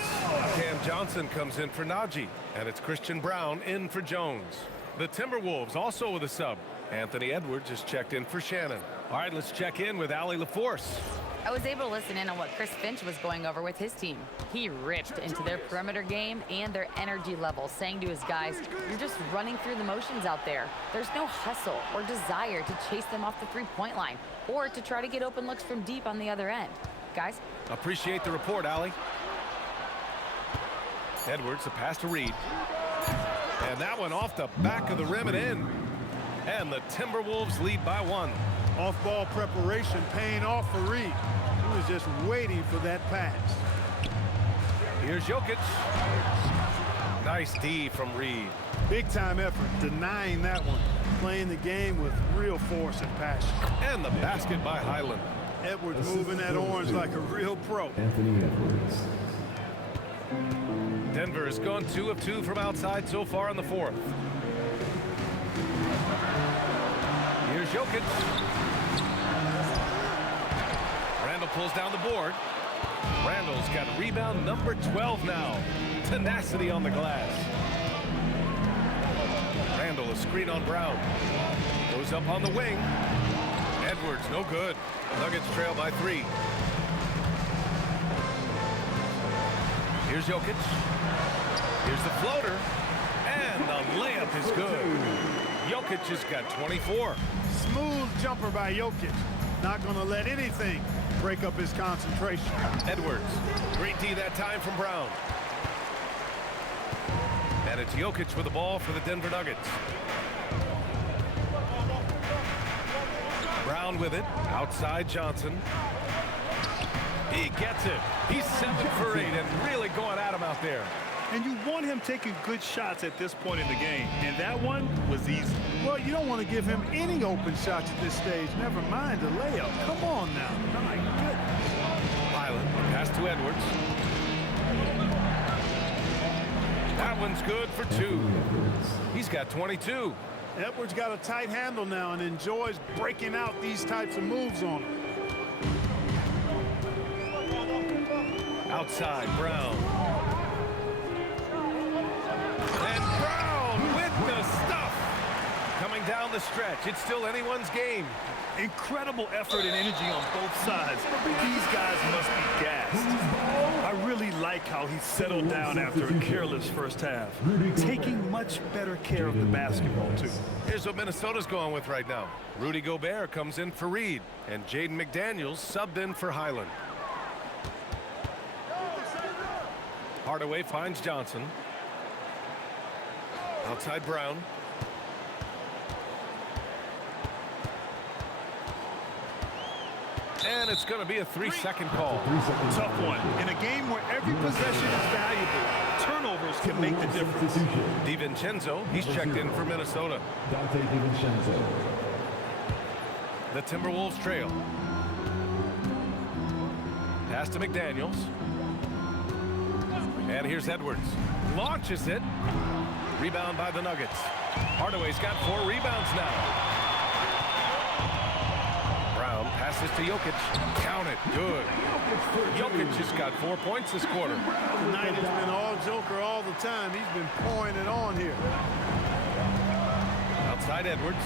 Cam Johnson comes in for Najee. And it's Christian Brown in for Jones. The Timberwolves also with a sub. Anthony Edwards is checked in for Shannon. All right, let's check in with Allie LaForce. I was able to listen in on what Chris Finch was going over with his team. He ripped into their perimeter game and their energy level, saying to his guys, you're just running through the motions out there. There's no hustle or desire to chase them off the three-point line or to try to get open looks from deep on the other end. Guys? Appreciate the report, Allie. Edwards, a pass to Reed. And that one off the back of the rim and in. And the Timberwolves lead by 1. Off-ball preparation paying off for Reed. He was just waiting for that pass. Here's Jokic. Nice D from Reed. Big-time effort, denying that one. Playing the game with real force and passion. And the basket by Highland. Edwards moving that orange like a real pro. Anthony Edwards. Denver has gone 2 of 2 from outside so far in the fourth. Here's Jokic. Randall pulls down the board. Randall's got rebound number 12 now. Tenacity on the glass. Randall, a screen on Brown. Goes up on the wing. Edwards, no good. Nuggets trail by 3. Here's Jokic. Here's the floater. And the layup is good. Jokic has got 24. Smooth jumper by Jokic. Not going to let anything break up his concentration. Edwards. Great D that time from Brown. And it's Jokic with the ball for the Denver Nuggets. Brown with it. Outside Johnson. He gets it. He's 7 for 8 and really going at him out there. And you want him taking good shots at this point in the game. And that one was easy. Well, you don't want to give him any open shots at this stage. Never mind the layup. Come on now. My goodness. Highland, pass to Edwards. That one's good for 2. He's got 22. Edwards got a tight handle now and enjoys breaking out these types of moves on him. Outside, Brown. And Brown with the stuff. Coming down the the stretch. It's still anyone's game. Incredible effort and energy on both sides. These guys must be gassed. I really like how he settled down after a careless first half, taking much better care of the basketball, too. Here's what Minnesota's going with right now. Rudy Gobert comes in for Reed, and Jaden McDaniels subbed in for Highland. Hardaway finds Johnson. Outside Brown. And it's going to be a 3-second call. Tough one. In a game where every possession is valuable, turnovers can make the difference. DiVincenzo, he's checked in for Minnesota. Dante DiVincenzo. The Timberwolves trail. Pass to McDaniels. And here's Edwards. Launches it. Rebound by the Nuggets. Hardaway's got 4 rebounds now. Brown passes to Jokic. Count it. Good. Jokic just got 4 points this quarter. Tonight has been all Joker all the time. He's been pouring it on here. Outside Edwards.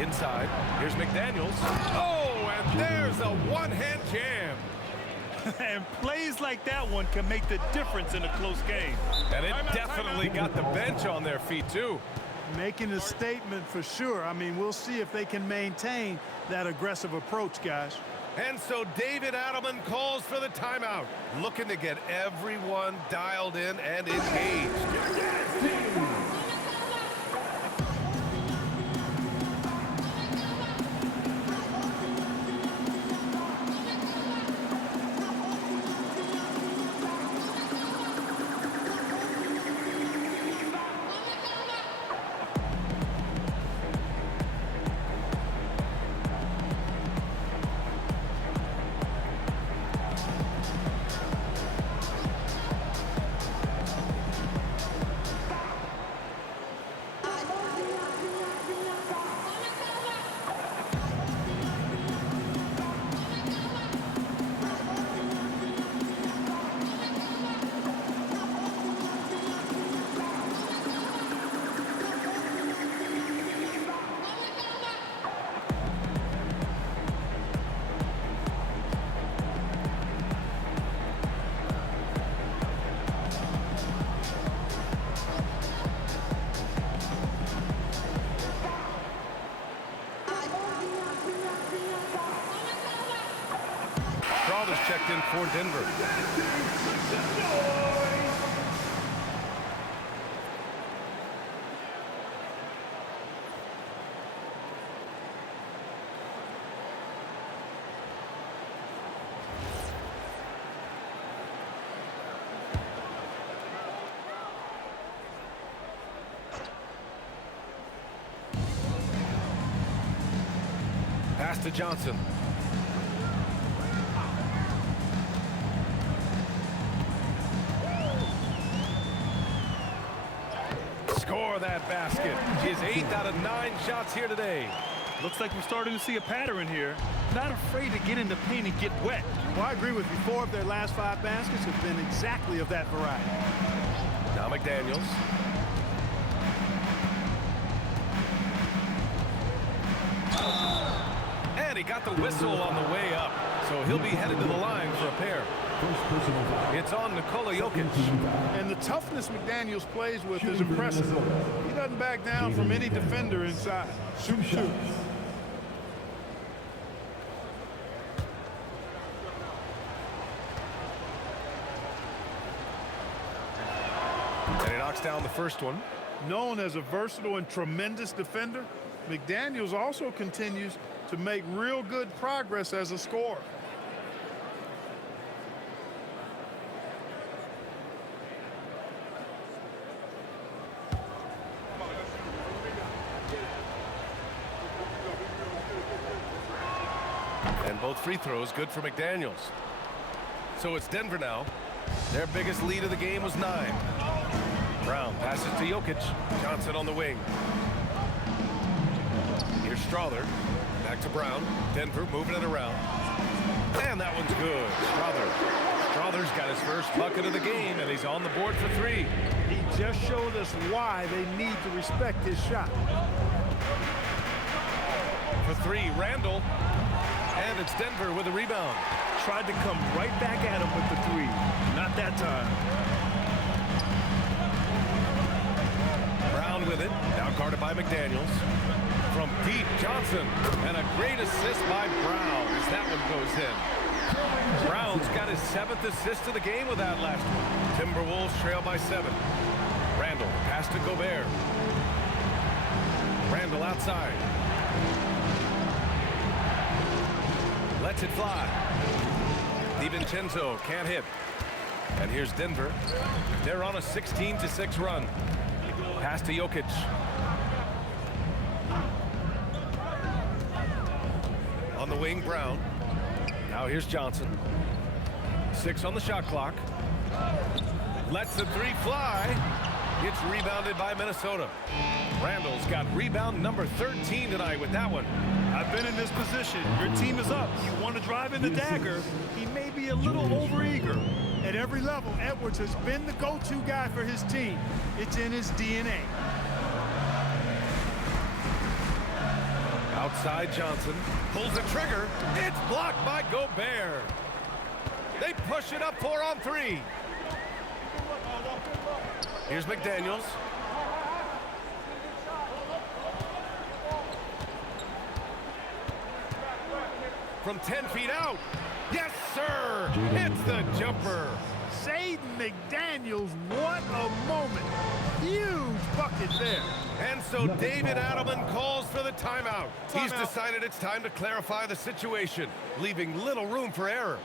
Inside. Here's McDaniels. Oh, and there's a one-hand jam. And plays like that one can make the difference in a close game. And it definitely got the bench on their feet, too. Making a statement for sure. I mean, we'll see if they can maintain that aggressive approach, guys. And so David Adelman calls for the timeout, looking to get everyone dialed in and engaged. Crowder's checked in for Denver. Pass to Johnson. Score that basket. His 8th out of 9 shots here today. Looks like we're starting to see a pattern here. Not afraid to get in the paint and get wet. Well, I agree with you. 4 of their last 5 baskets have been exactly of that variety. Now McDaniels. And he got the whistle on the way up. So he'll be headed to the line for a pair. It's on Nikola Jokic. And the toughness McDaniels plays with is impressive. He doesn't back down from any defender inside. Shoot. And he knocks down the first one. Known as a versatile and tremendous defender, McDaniels also continues to make real good progress as a scorer. And both free throws good for McDaniels. So it's Denver now. Their biggest lead of the game was 9. Brown passes to Jokic. Johnson on the wing. Here's Strawther. Back to Brown. Denver moving it around. And that one's good. Strawther's got his first bucket of the game, and he's on the board for 3. He just showed us why they need to respect his shot. for three, Randall. And it's Denver with a rebound. Tried to come right back at him with the three. Not that time. Brown with it. Now guarded by McDaniels. From deep, Johnson. And a great assist by Brown as that one goes in. Brown's got his 7th assist of the game with that last one. Timberwolves trail by 7. Randall, pass to Gobert. Randall outside. Lets it fly. DiVincenzo can't hit. And here's Denver. They're on a 16-6 run. Pass to Jokic. On the wing, Brown. Now here's Johnson. 6 on the shot clock. Lets the three fly. Gets rebounded by Minnesota. Randall's got rebound number 13 tonight with that one. I've been in this position. Your team is up. You want to drive in the dagger. He may be a little overeager. At every level, Edwards has been the go-to guy for his team. It's in his DNA. Outside Johnson. Pulls the trigger. It's blocked by Gobert. They push it up 4 on 3. Here's McDaniels. From 10 feet out. Yes, sir. Hits the jumper. Zayden McDaniels, what a moment. Huge bucket there. And so David Adelman calls for the timeout. He's decided it's time to clarify the situation, leaving little room for error.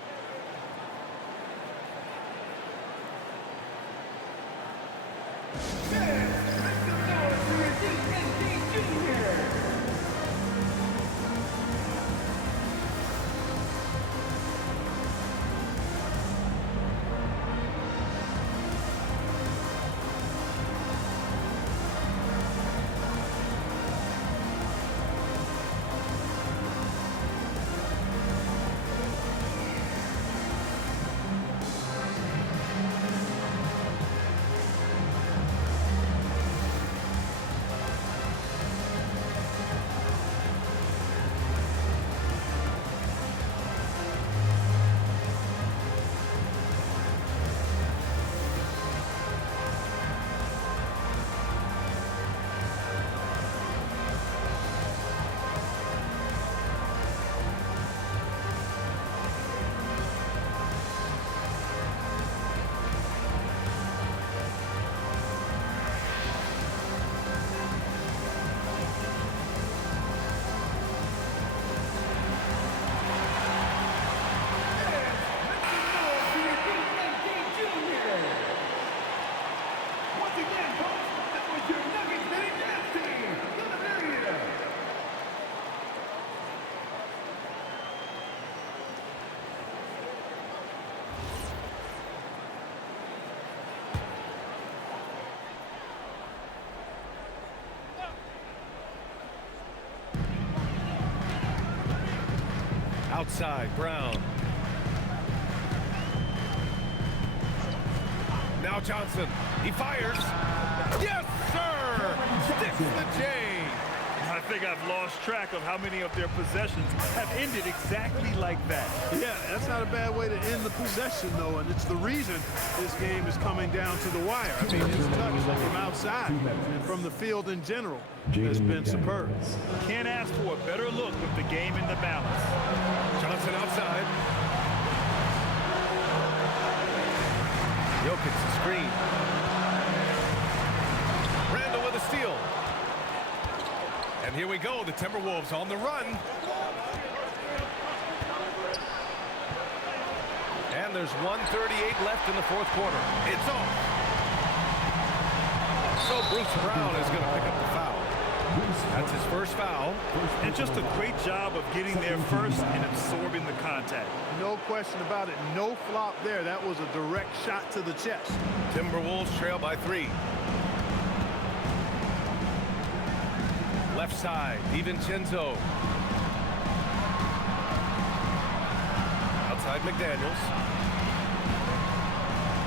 Outside, Brown. Now Johnson. He fires. Yes, sir! Sticks the J. I think I've lost track of how many of their possessions have ended exactly like that. Yeah, that's not a bad way to end the possession, though, and it's the reason this game is coming down to the wire. I mean, his touch from outside and from the field in general has been superb. Can't ask for a better look with the game in the balance. Johnson outside. Jokic's screen. Randall with a steal. And here we go, the Timberwolves on the run. And there's 1:38 left in the 4th quarter. It's off. So Bruce Brown is going to pick up the foul. That's his first foul. And just a great job of getting there first and absorbing the contact. No question about it. No flop there. That was a direct shot to the chest. Timberwolves trail by 3. Left side, DiVincenzo. Outside McDaniels.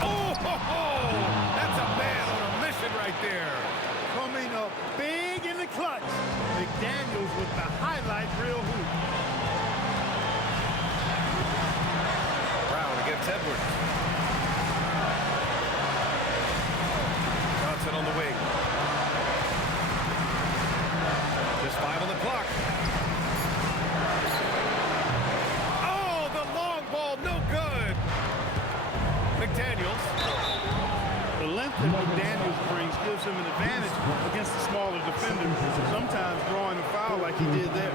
Oh, ho, ho! That's a man on a mission right there. Coming up big in the clutch. McDaniels with the highlight reel gets Edwards. Johnson on the wing. Just 5 on the clock. Oh, the long ball, no good. McDaniels. The length that McDaniels brings gives him an advantage against the smaller defender, sometimes drawing a foul like he did there.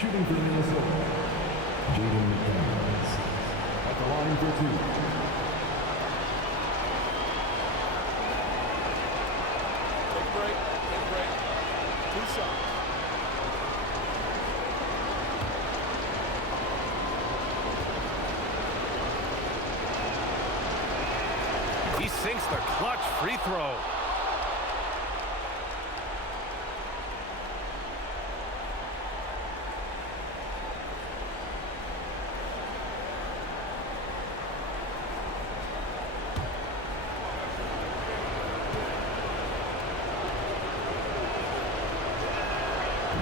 Shooting for Minnesota, Jaden McDaniels. At the line for 2. Take a break. Take a break. 2 shots. He sinks the clutch free throw.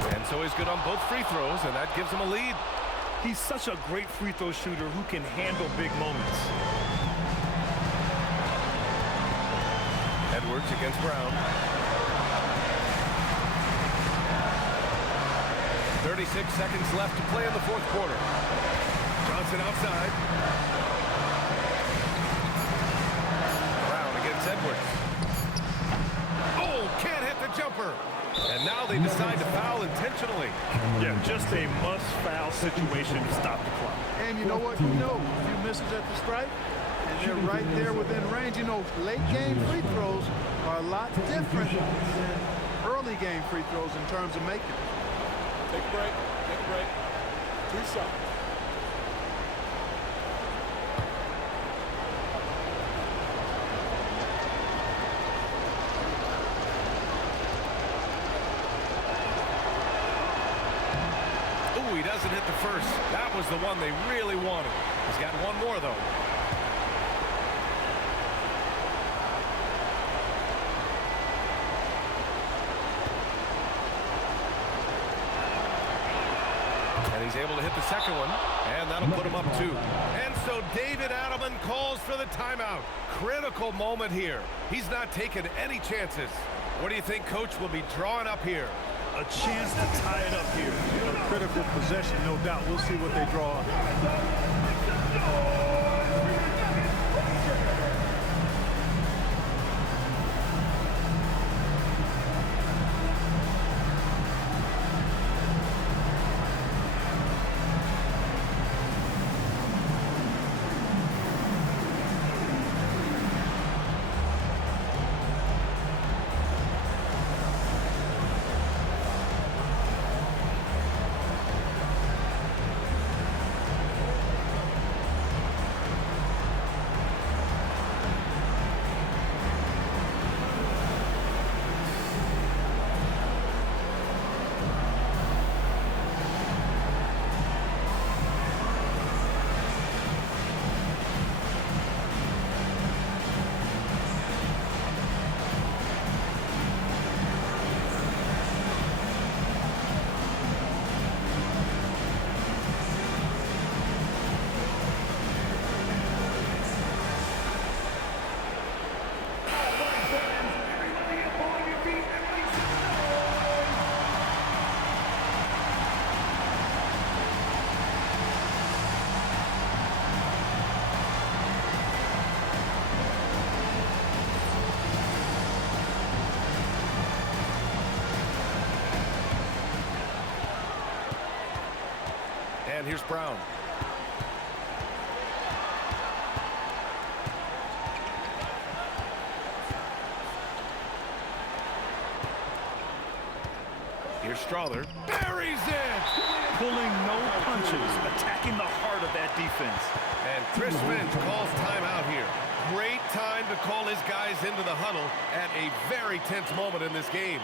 And so he's good on both free throws, and that gives him a lead. He's such a great free throw shooter who can handle big moments. Edwards against Brown. 36 seconds left to play in the fourth quarter. Johnson outside. Brown against Edwards. Oh, can't hit the jumper. And now they decide to foul intentionally. Yeah, just a must-foul situation to stop the clock. And you know what? You know, a few misses at the stripe, and they're right there within range. You know, late game free throws are a lot different than early game free throws in terms of making. Take a break. Take a break. 2 shots. He doesn't hit the first. That was the one they really wanted. He's got one more, though. And he's able to hit the second one, and that'll put him up 2. And so David Adelman calls for the timeout. Critical moment here. He's not taking any chances. What do you think Coach will be drawing up here? A chance to tie it up here. A critical possession, no doubt. We'll see what they draw up. And here's Brown. Here's Strawther. Buries it! Pulling no punches, attacking the heart of that defense. And Chris Finch calls timeout here. Great time to call his guys into the huddle at a very tense moment in this game.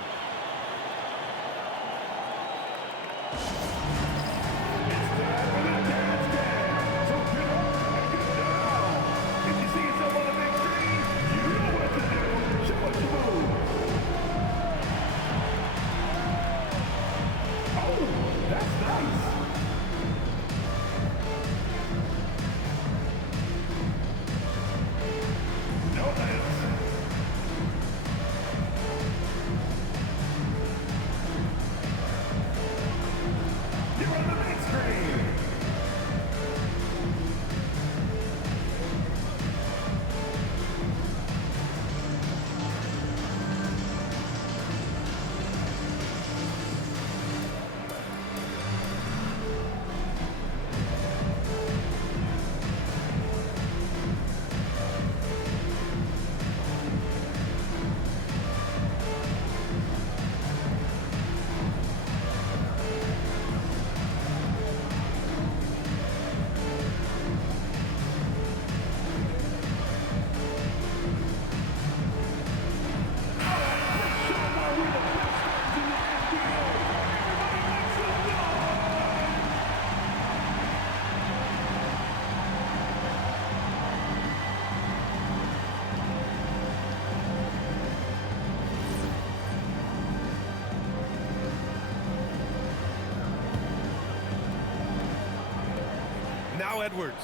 Now Edwards.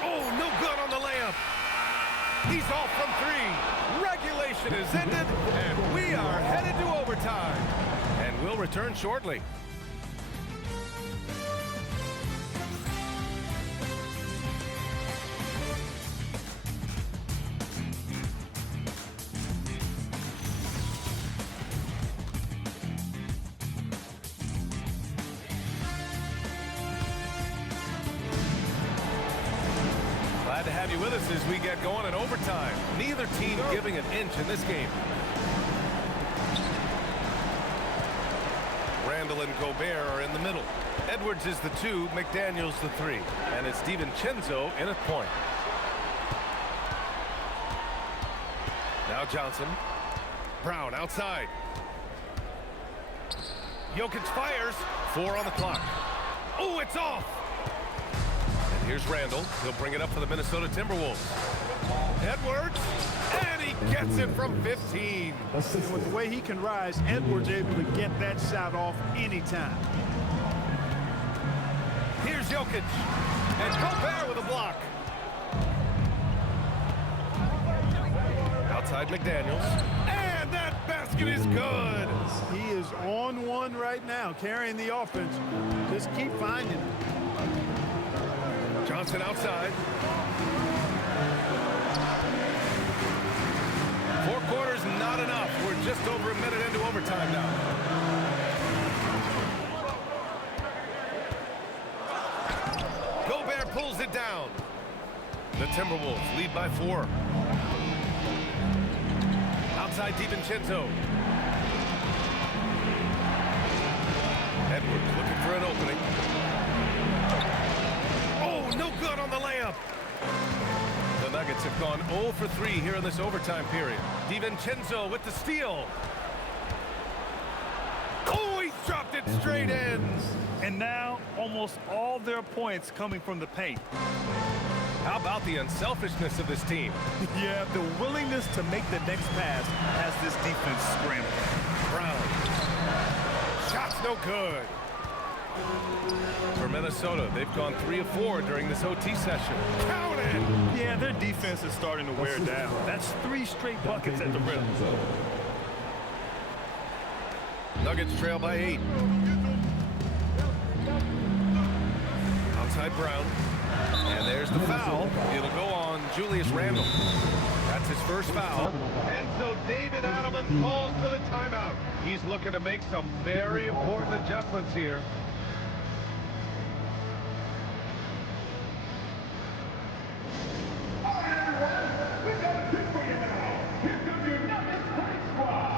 Oh, no good on the layup. He's off from three. Regulation is ended, and we are headed to overtime. And we'll return shortly. Glad to have you with us as we get going in overtime. Neither team giving an inch in this game. Randall and Gobert are in the middle. Edwards is the 2, McDaniels the 3. And it's DiVincenzo in at point. Now Johnson. Brown outside. Jokic fires. 4 on the clock. Oh, it's off. And here's Randall. He'll bring it up for the Minnesota Timberwolves. Edwards. And he gets it from 15. And with the way he can rise, Edwards able to get that shot off anytime. Here's Jokic. And Gobert with a block. Outside McDaniels. And that basket is good. He is on one right now, carrying the offense. Just keep finding him. Johnson outside. 4 quarters, not enough. We're just over a minute into overtime now. Gobert pulls it down. The Timberwolves lead by 4. Outside DiVincenzo. Edwards looking for an opening. Oh, no good on the layup. The Nuggets have gone 0 for 3 here in this overtime period. DiVincenzo with the steal. Oh, he dropped it straight in. And now almost all their points coming from the paint. How about the unselfishness of this team? Yeah, the willingness to make the next pass has this defense scrambling. Brown. Shot's no good. For Minnesota, they've gone 3 of 4 during this OT session. Count it! Yeah, their defense is starting to wear down. That's 3 straight buckets at the rim. Nuggets trail by 8. Outside Brown. And there's the foul. It'll go on Julius Randle. That's his first foul. And so David Adelman calls for the timeout. He's looking to make some very important adjustments here. All right, everyone, we've got a tip for you now. Here comes your Nuggets Practice Squad.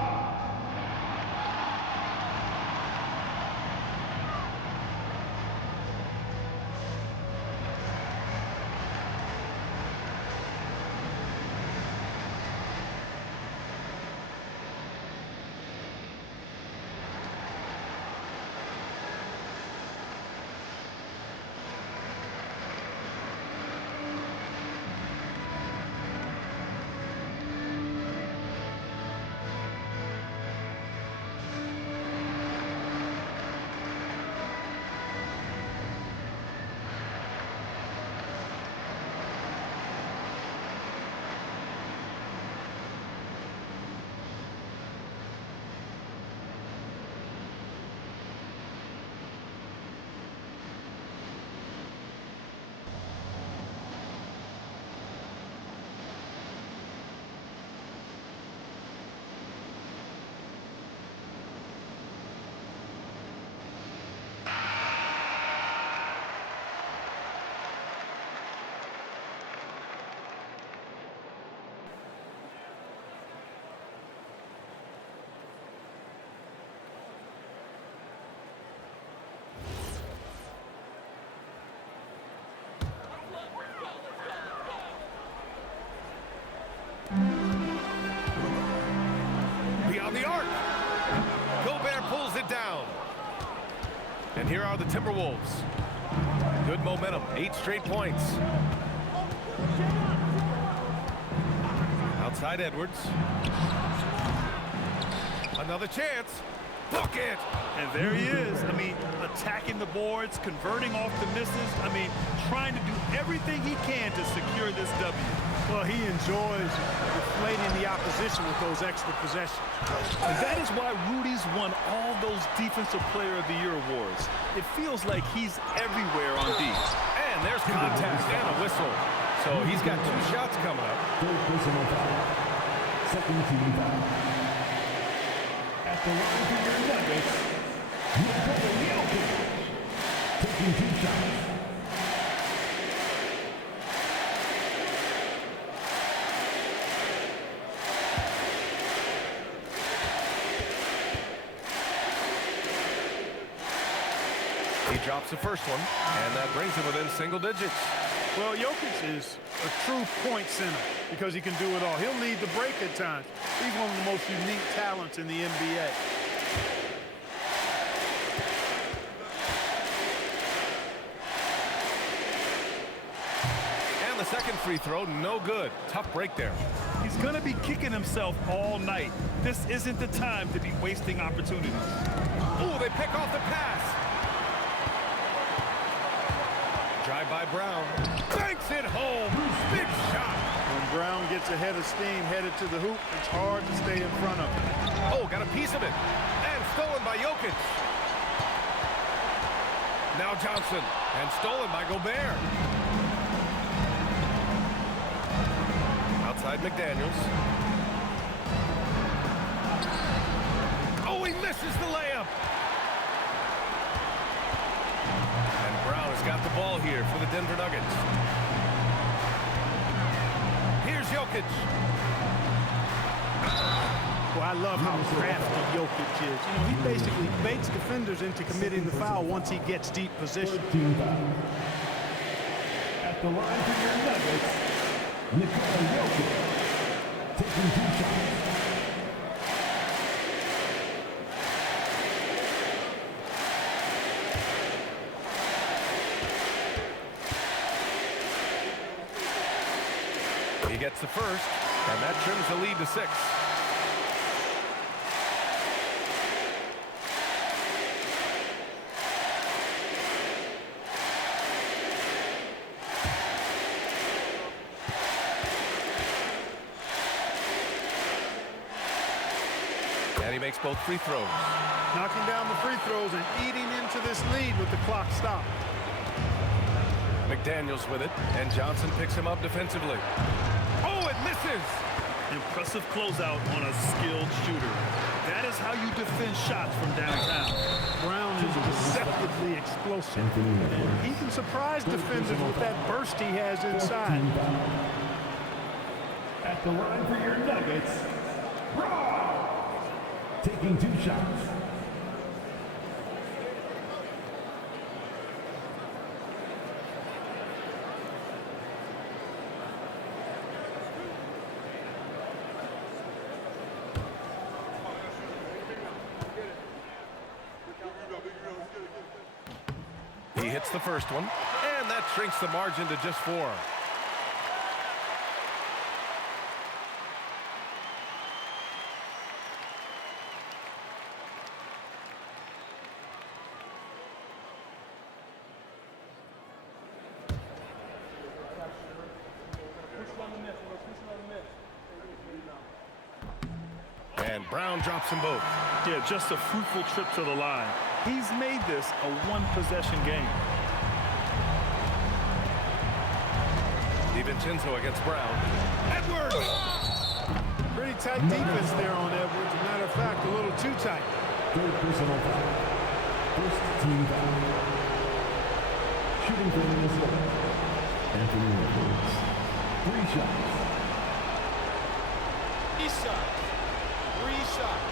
Beyond the arc. Gobert pulls it down. And here are the Timberwolves. Good momentum, 8 straight points. Outside Edwards. Another chance. Book it! And there he is. I mean, attacking the boards, converting off the misses. I mean, trying to do everything he can to secure this W. Well, he enjoys deflating the opposition with those extra possessions. And that is why Rudy's won all those Defensive Player of the Year awards. It feels like he's everywhere on D. And there's contact and a whistle. So he's got 2 shots coming up. Third personal foul. Second team foul. At the line for your Nuggets, Nikola Jokic, taking 2 shots. He drops the first one, and that brings him within single digits. Well, Jokic is a true point center because he can do it all. He'll lead the break at times. He's one of the most unique talents in the NBA. And the second free throw, no good. Tough break there. He's going to be kicking himself all night. This isn't the time to be wasting opportunities. Ooh, they pick off the pass. Drive by Brown. Banks it home. Big shot. When Brown gets ahead of steam, headed to the hoop, it's hard to stay in front of him. Oh, got a piece of it. And stolen by Jokic. Now Johnson. And stolen by Gobert. Outside McDaniels. Oh, he misses the layup. Brown has got the ball here for the Denver Nuggets. Here's Jokic. Well, I love how crafty Jokic is. You know, he basically baits defenders into committing the foul once he gets deep position. Team foul. At the line for your Nuggets, Nikola Jokic, taking 2 shots. He gets the first, and that trims the lead to 6. And he makes both free throws. Knocking down the free throws and eating into this lead with the clock stopped. McDaniels with it, and Johnson picks him up defensively. Oh, it misses! Impressive closeout on a skilled shooter. That is how you defend shots from downtown. Brown is deceptively explosive. And he can surprise defenders with that burst he has inside. At the line for your Nuggets, Brown, taking 2 shots. He hits the first one, and that shrinks the margin to just 4. And Brown drops them both. Yeah, just a fruitful trip to the line. He's made this a 1-possession game. DiVincenzo against Brown. Edwards! Pretty tight defense there on Edwards. As a matter of fact, a little too tight. Third personal foul. First team foul. Shooting for Minnesota, Anthony Edwards. 3 shots. 3 shots. 3 shots.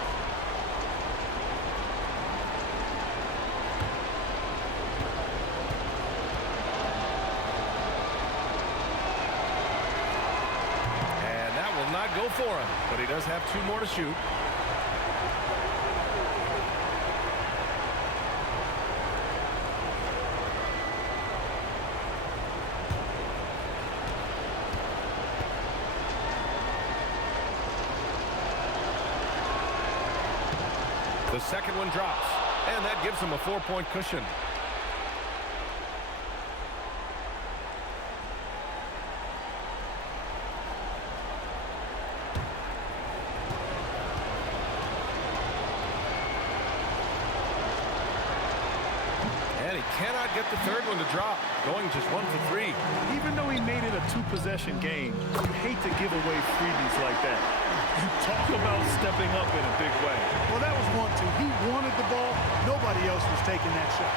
Not go for him, but he does have 2 more to shoot. The second one drops, and that gives him a 4-point cushion. And he cannot get the third one to drop, going just 1 for 3. Even though he made it a 2-possession game, you hate to give away freebies like that. You talk about stepping up in a big way. Well, that was 1-2. He wanted the ball. Nobody else was taking that shot.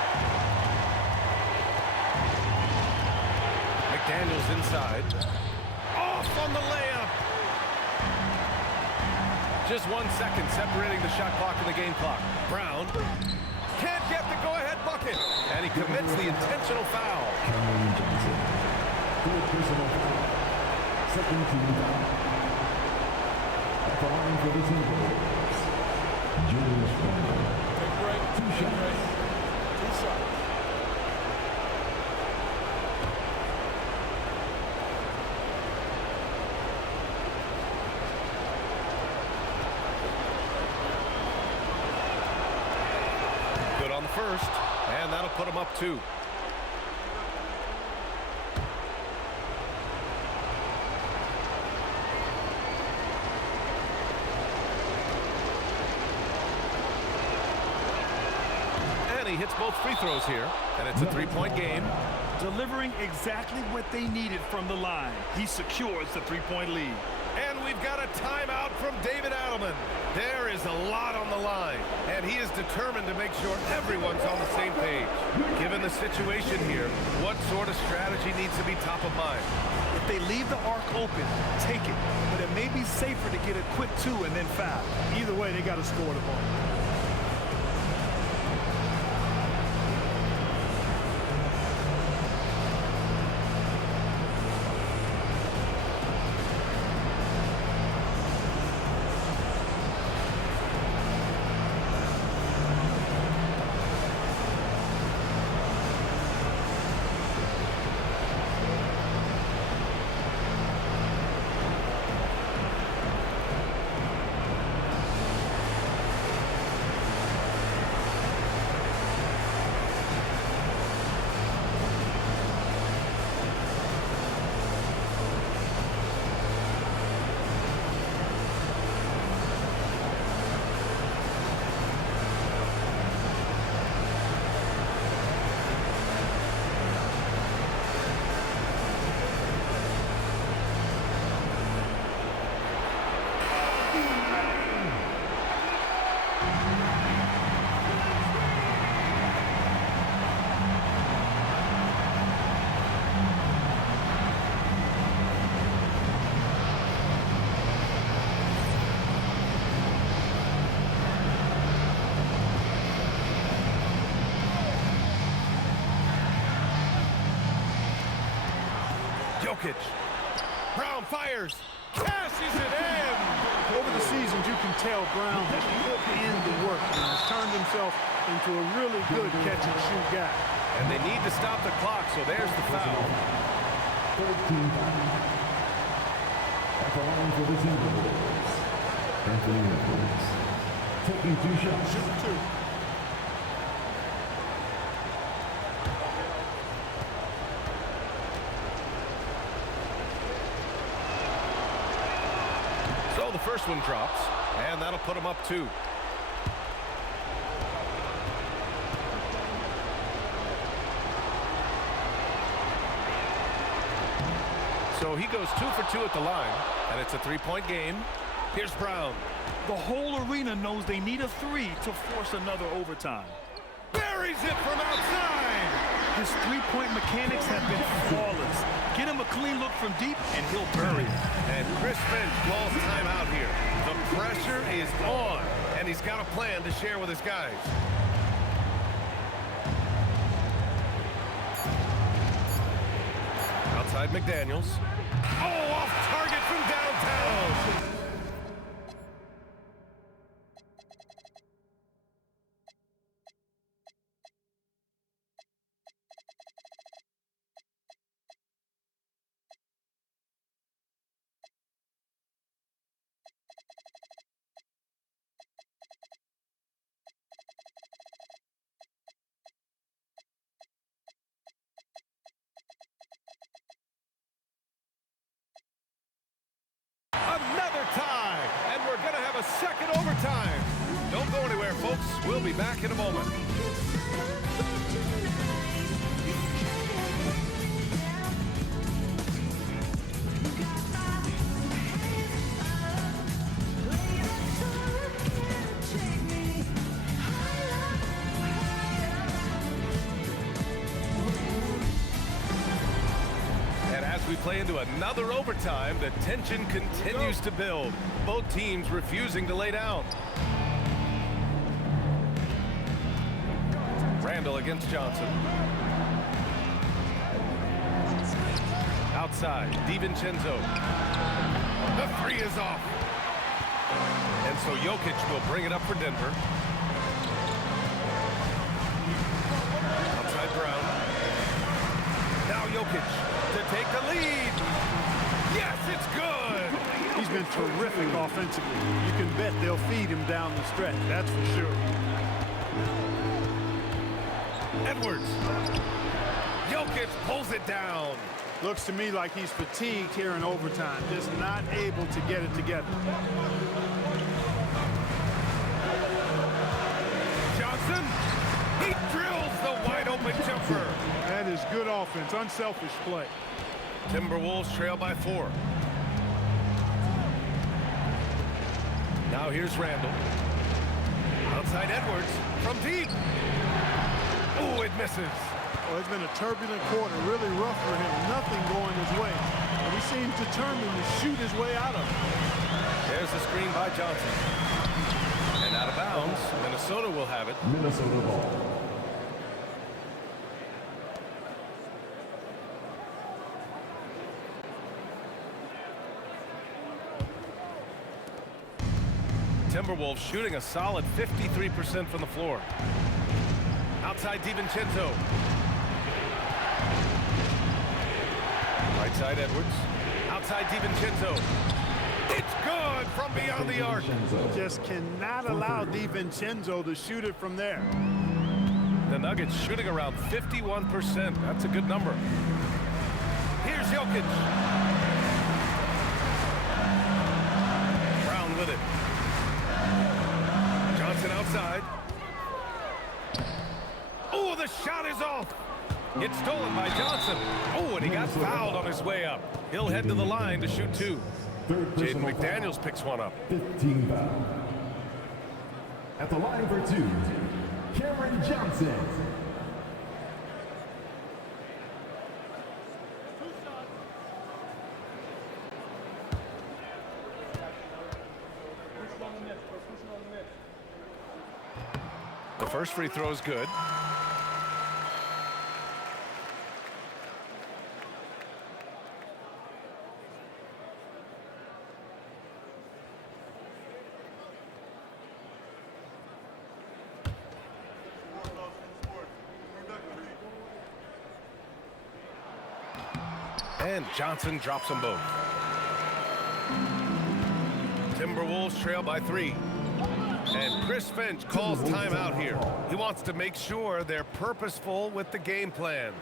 McDaniels inside. Off on the layup. Just 1 second separating the shot clock and the game clock. Brown can't get the go-ahead bucket. And he commits the intentional foul. Cameron Johnson. Third personal foul. Second team foul. At the line for the Timberwolves, Julius Randle. Take a break. Two Take a break. shots. 2 shots. Good on the first, and that'll put him up 2. And he hits both free throws here, and it's a 3-point game. Delivering exactly what they needed from the line. He secures the 3-point lead. And we've got a timeout from David Adelman. There is a lot on the line, and he is determined to make sure everyone's on the same page. Given the situation here, what sort of strategy needs to be top of mind? If they leave the arc open, take it. But it may be safer to get a quick 2 and then foul. Either way, they got to score the ball. Jokic. Brown fires. Cashes it in. Over the seasons, you can tell Brown has put in the work and has turned himself into a really good catch-and-shoot guy. And they need to stop the clock, so there's the foul. Third team foul. At the line for the Timberwolves, Anthony Edwards. Taking 2 shots. Shoot 2. So the first one drops, and that'll put him up 2. So he goes 2 for 2 at the line, and it's a 3-point game. Here's Brown. The whole arena knows they need a 3 to force another overtime. Buries it from outside. His 3-point mechanics have been flawless. Get him a clean look from deep, and he'll bury it. And Chris Finch calls timeout here. The pressure is on, and he's got a plan to share with his guys. Outside McDaniels. Oh, off target from downtown. back in a moment. We play into another overtime. The tension continues to build. Both teams refusing to lay down. Randall against Johnson. Outside, DiVincenzo. The three is off. And so Jokic will bring it up for Denver. Outside Brown. Now Jokic to take the lead. Yes, it's good. He's been terrific offensively. You can bet they'll feed him down the stretch, that's for sure. Edwards. Jokic pulls it down. Looks to me like he's fatigued here in overtime, just not able to get it together. Johnson, he drills the wide open jumper. That is good offense, unselfish play. Timberwolves trail by 4. Now here's Randall. Outside Edwards from deep. Oh, it misses. Well, it's been a turbulent quarter, really rough for him. Nothing going his way. But he seems determined to shoot his way out of it. There's the screen by Johnson. And out of bounds, Minnesota will have it. Minnesota ball. Timberwolves shooting a solid 53% from the floor. Outside DiVincenzo. Right side Edwards. Outside DiVincenzo. It's good from beyond the arc. Just cannot allow DiVincenzo to shoot it from there. The Nuggets shooting around 51%. That's a good number. Here's Jokic. Brown with it. Johnson outside. Oh, the shot is off. It's stolen by Johnson. Oh, and he got fouled on his way up. He'll head to the line to shoot 2. Jaden McDaniels picks one up. 15 foul. At the line for 2, Cameron Johnson. The first free throw is good. And Johnson drops them both. Timberwolves trail by 3. And Chris Finch calls timeout here. He wants to make sure they're purposeful with the game plan.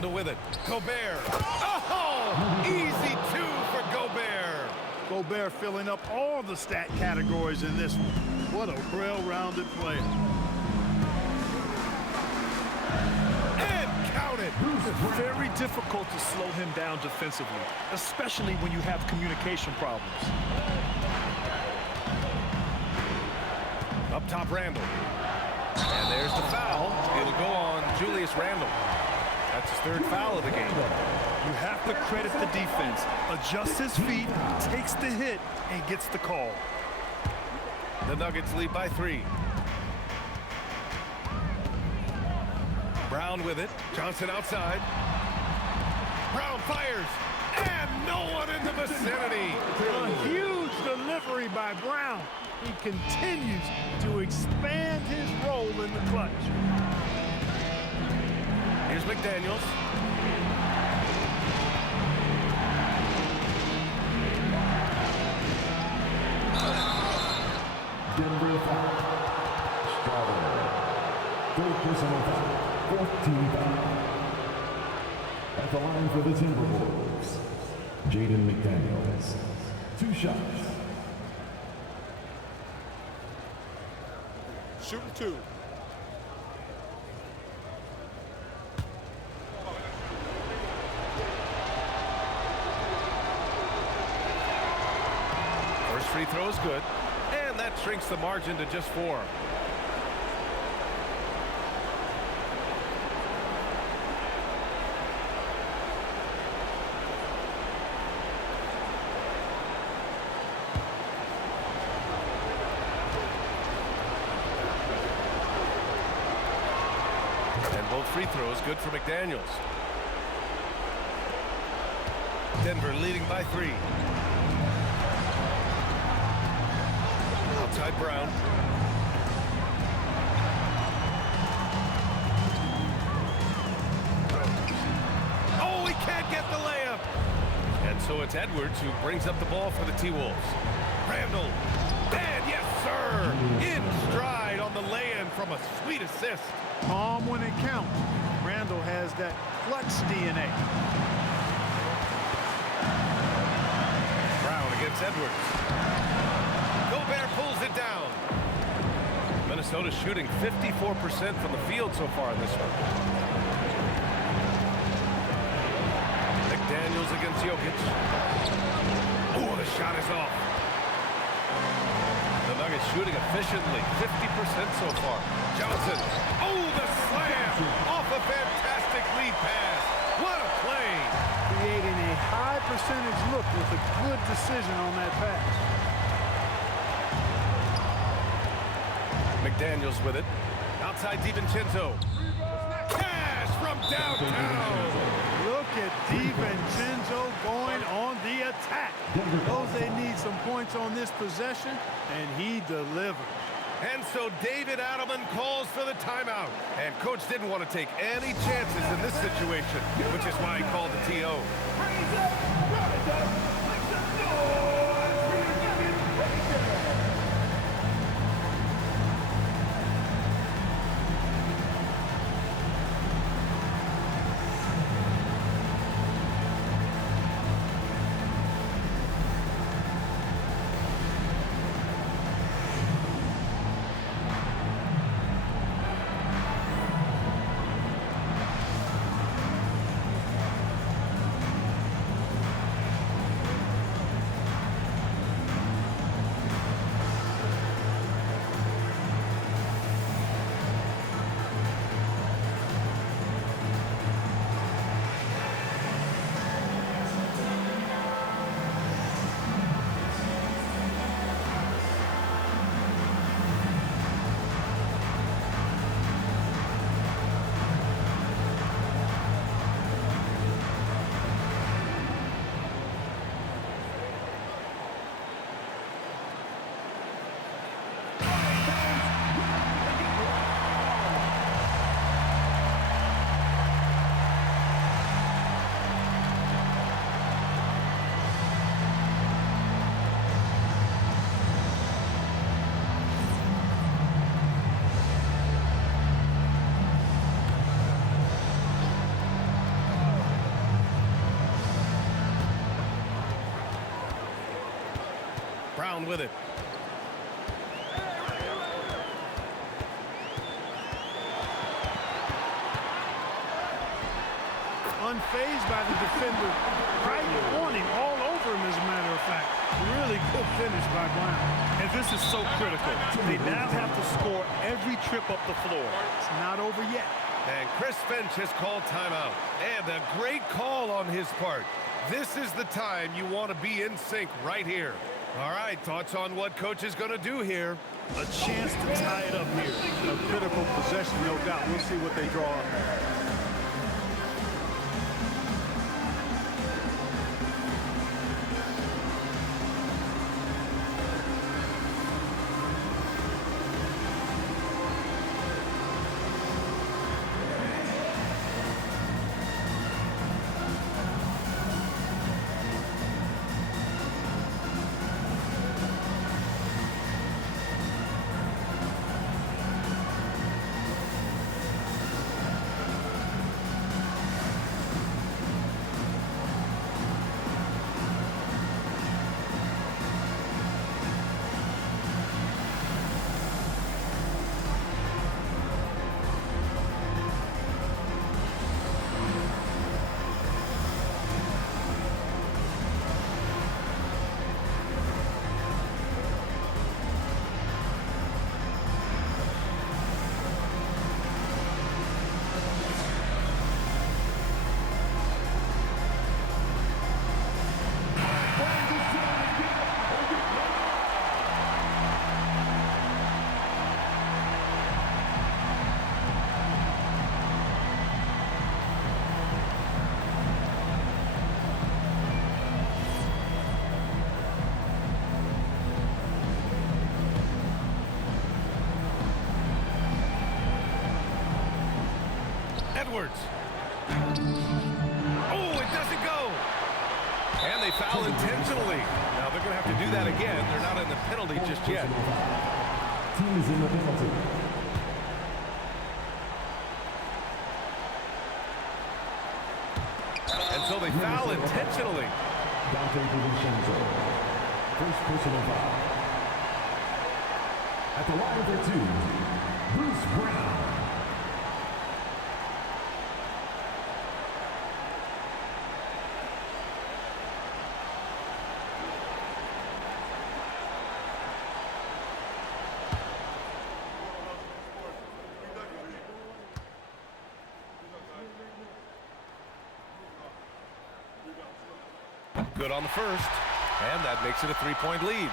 Randall with it. Gobert. Oh, easy two for Gobert. Gobert filling up all the stat categories in this one. What a well-rounded player. And count it. It's very difficult to slow him down defensively, especially when you have communication problems. Up top, Randall. And there's the foul. It'll go on Julius Randall. That's his third foul of the game. You have to credit the defense. Adjusts his feet, takes the hit, and gets the call. The Nuggets lead by 3. Brown with it. Johnson outside. Brown fires. And no one in the vicinity. A huge delivery by Brown. He continues to expand his role in the clutch. Here's McDaniels. Denver foul. Strawberry. Third personal foul. 14th foul. At the line for the Timberwolves, Jaden McDaniels. 2 shots. Shooting 2. First free throw is good. And that shrinks the margin to just 4. And both free throws good for McDaniels. Denver leading by 3. Outside Brown. Oh, he can't get the layup. And so it's Edwards who brings up the ball for the T-Wolves. Randall. And yes, sir. In stride on the lay-in from a sweet assist. Calm when it counts. Randall has that clutch DNA. Brown against Edwards. Gobert pulls it down. Minnesota shooting 54% from the field so far in this one. McDaniels against Jokic. Oh, the shot is off. The Nuggets shooting efficiently, 50% so far. Johnson. Oh, the slam off a fantastic lead pass. What a play. Creating a high percentage look with a good decision on that pass. McDaniels with it. Outside DiVincenzo. Cash from downtown. Look at DiVincenzo going on the attack. Knows they need some points on this possession, and he delivered. And so David Adelman calls for the timeout. And coach didn't want to take any chances in this situation, which is why he called the TO. Brown with it. Unfazed by the defender, right on him, all over him, as a matter of fact. Really good finish by Brown. And this is so critical. They now have to score every trip up the floor. It's not over yet. And Chris Finch has called timeout. And a great call on his part. This is the time you want to be in sync right here. All right, thoughts on what coach is going to do here? A chance to tie it up here. A critical possession, no doubt. We'll see what they draw up. Edwards. Oh, it doesn't go. And they foul intentionally. Now they're going to have to do that again. They're not in the penalty just yet. Team is in the penalty. And so they foul intentionally. First personal foul. At the line for 2, Bruce Brown. Good on the first, and that makes it a 3-point lead.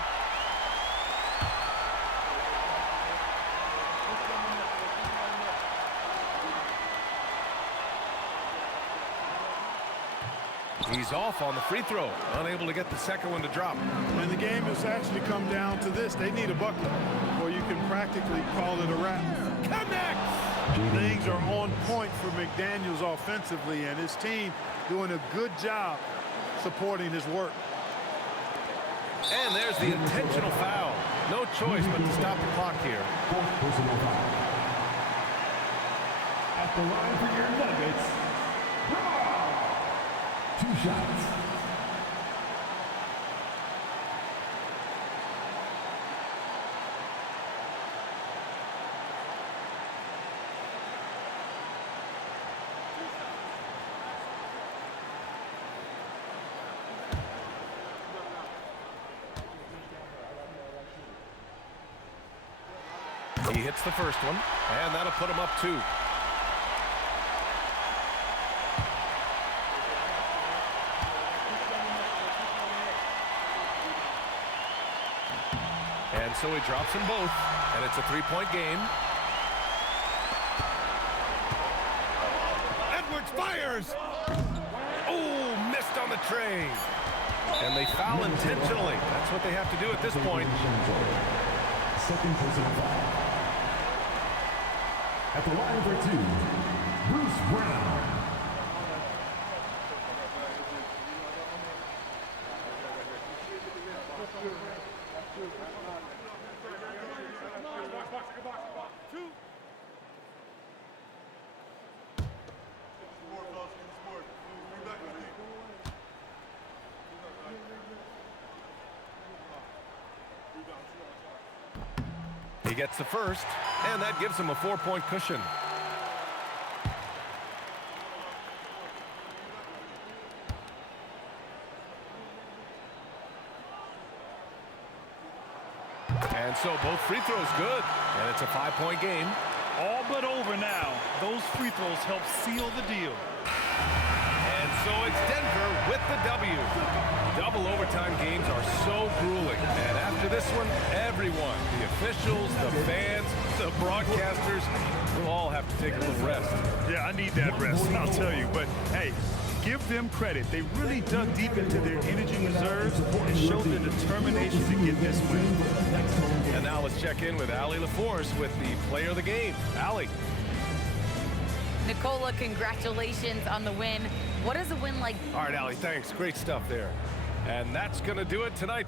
He's off on the free throw, unable to get the second one to drop. And the game has actually come down to this. They need a bucket, or you can practically call it a wrap. Connect! Things are on point for McDaniels offensively, and his team doing a good job supporting his work. And there's the intentional foul. No choice but to stop the clock here. Fourth personal foul. At the line for your Nuggets, Brown. 2 shots. He hits the first one, and that'll put him up 2. And so he drops them both, and it's a 3-point game. Edwards fires! Oh, missed on the tray. And they foul intentionally. That's what they have to do at this point. Second personal foul. At the line for 2, Bruce Brown. He gets the first, and that gives him a 4-point cushion. And so both free throws good, and it's a 5-point game. All but over now. Those free throws help seal the deal. And so it's Denver with the W. Double overtime games are so grueling. And after this one, everyone, the officials, the fans, the broadcasters, will all have to take a little rest. Yeah, I need that rest, I'll tell you. But, hey, give them credit. They really dug deep into their energy reserves and showed the determination to get this win. And now let's check in with Allie LaForce with the player of the game. Allie. Nicola, congratulations on the win. What is a win like? All right, Allie, thanks. Great stuff there. And that's going to do it tonight.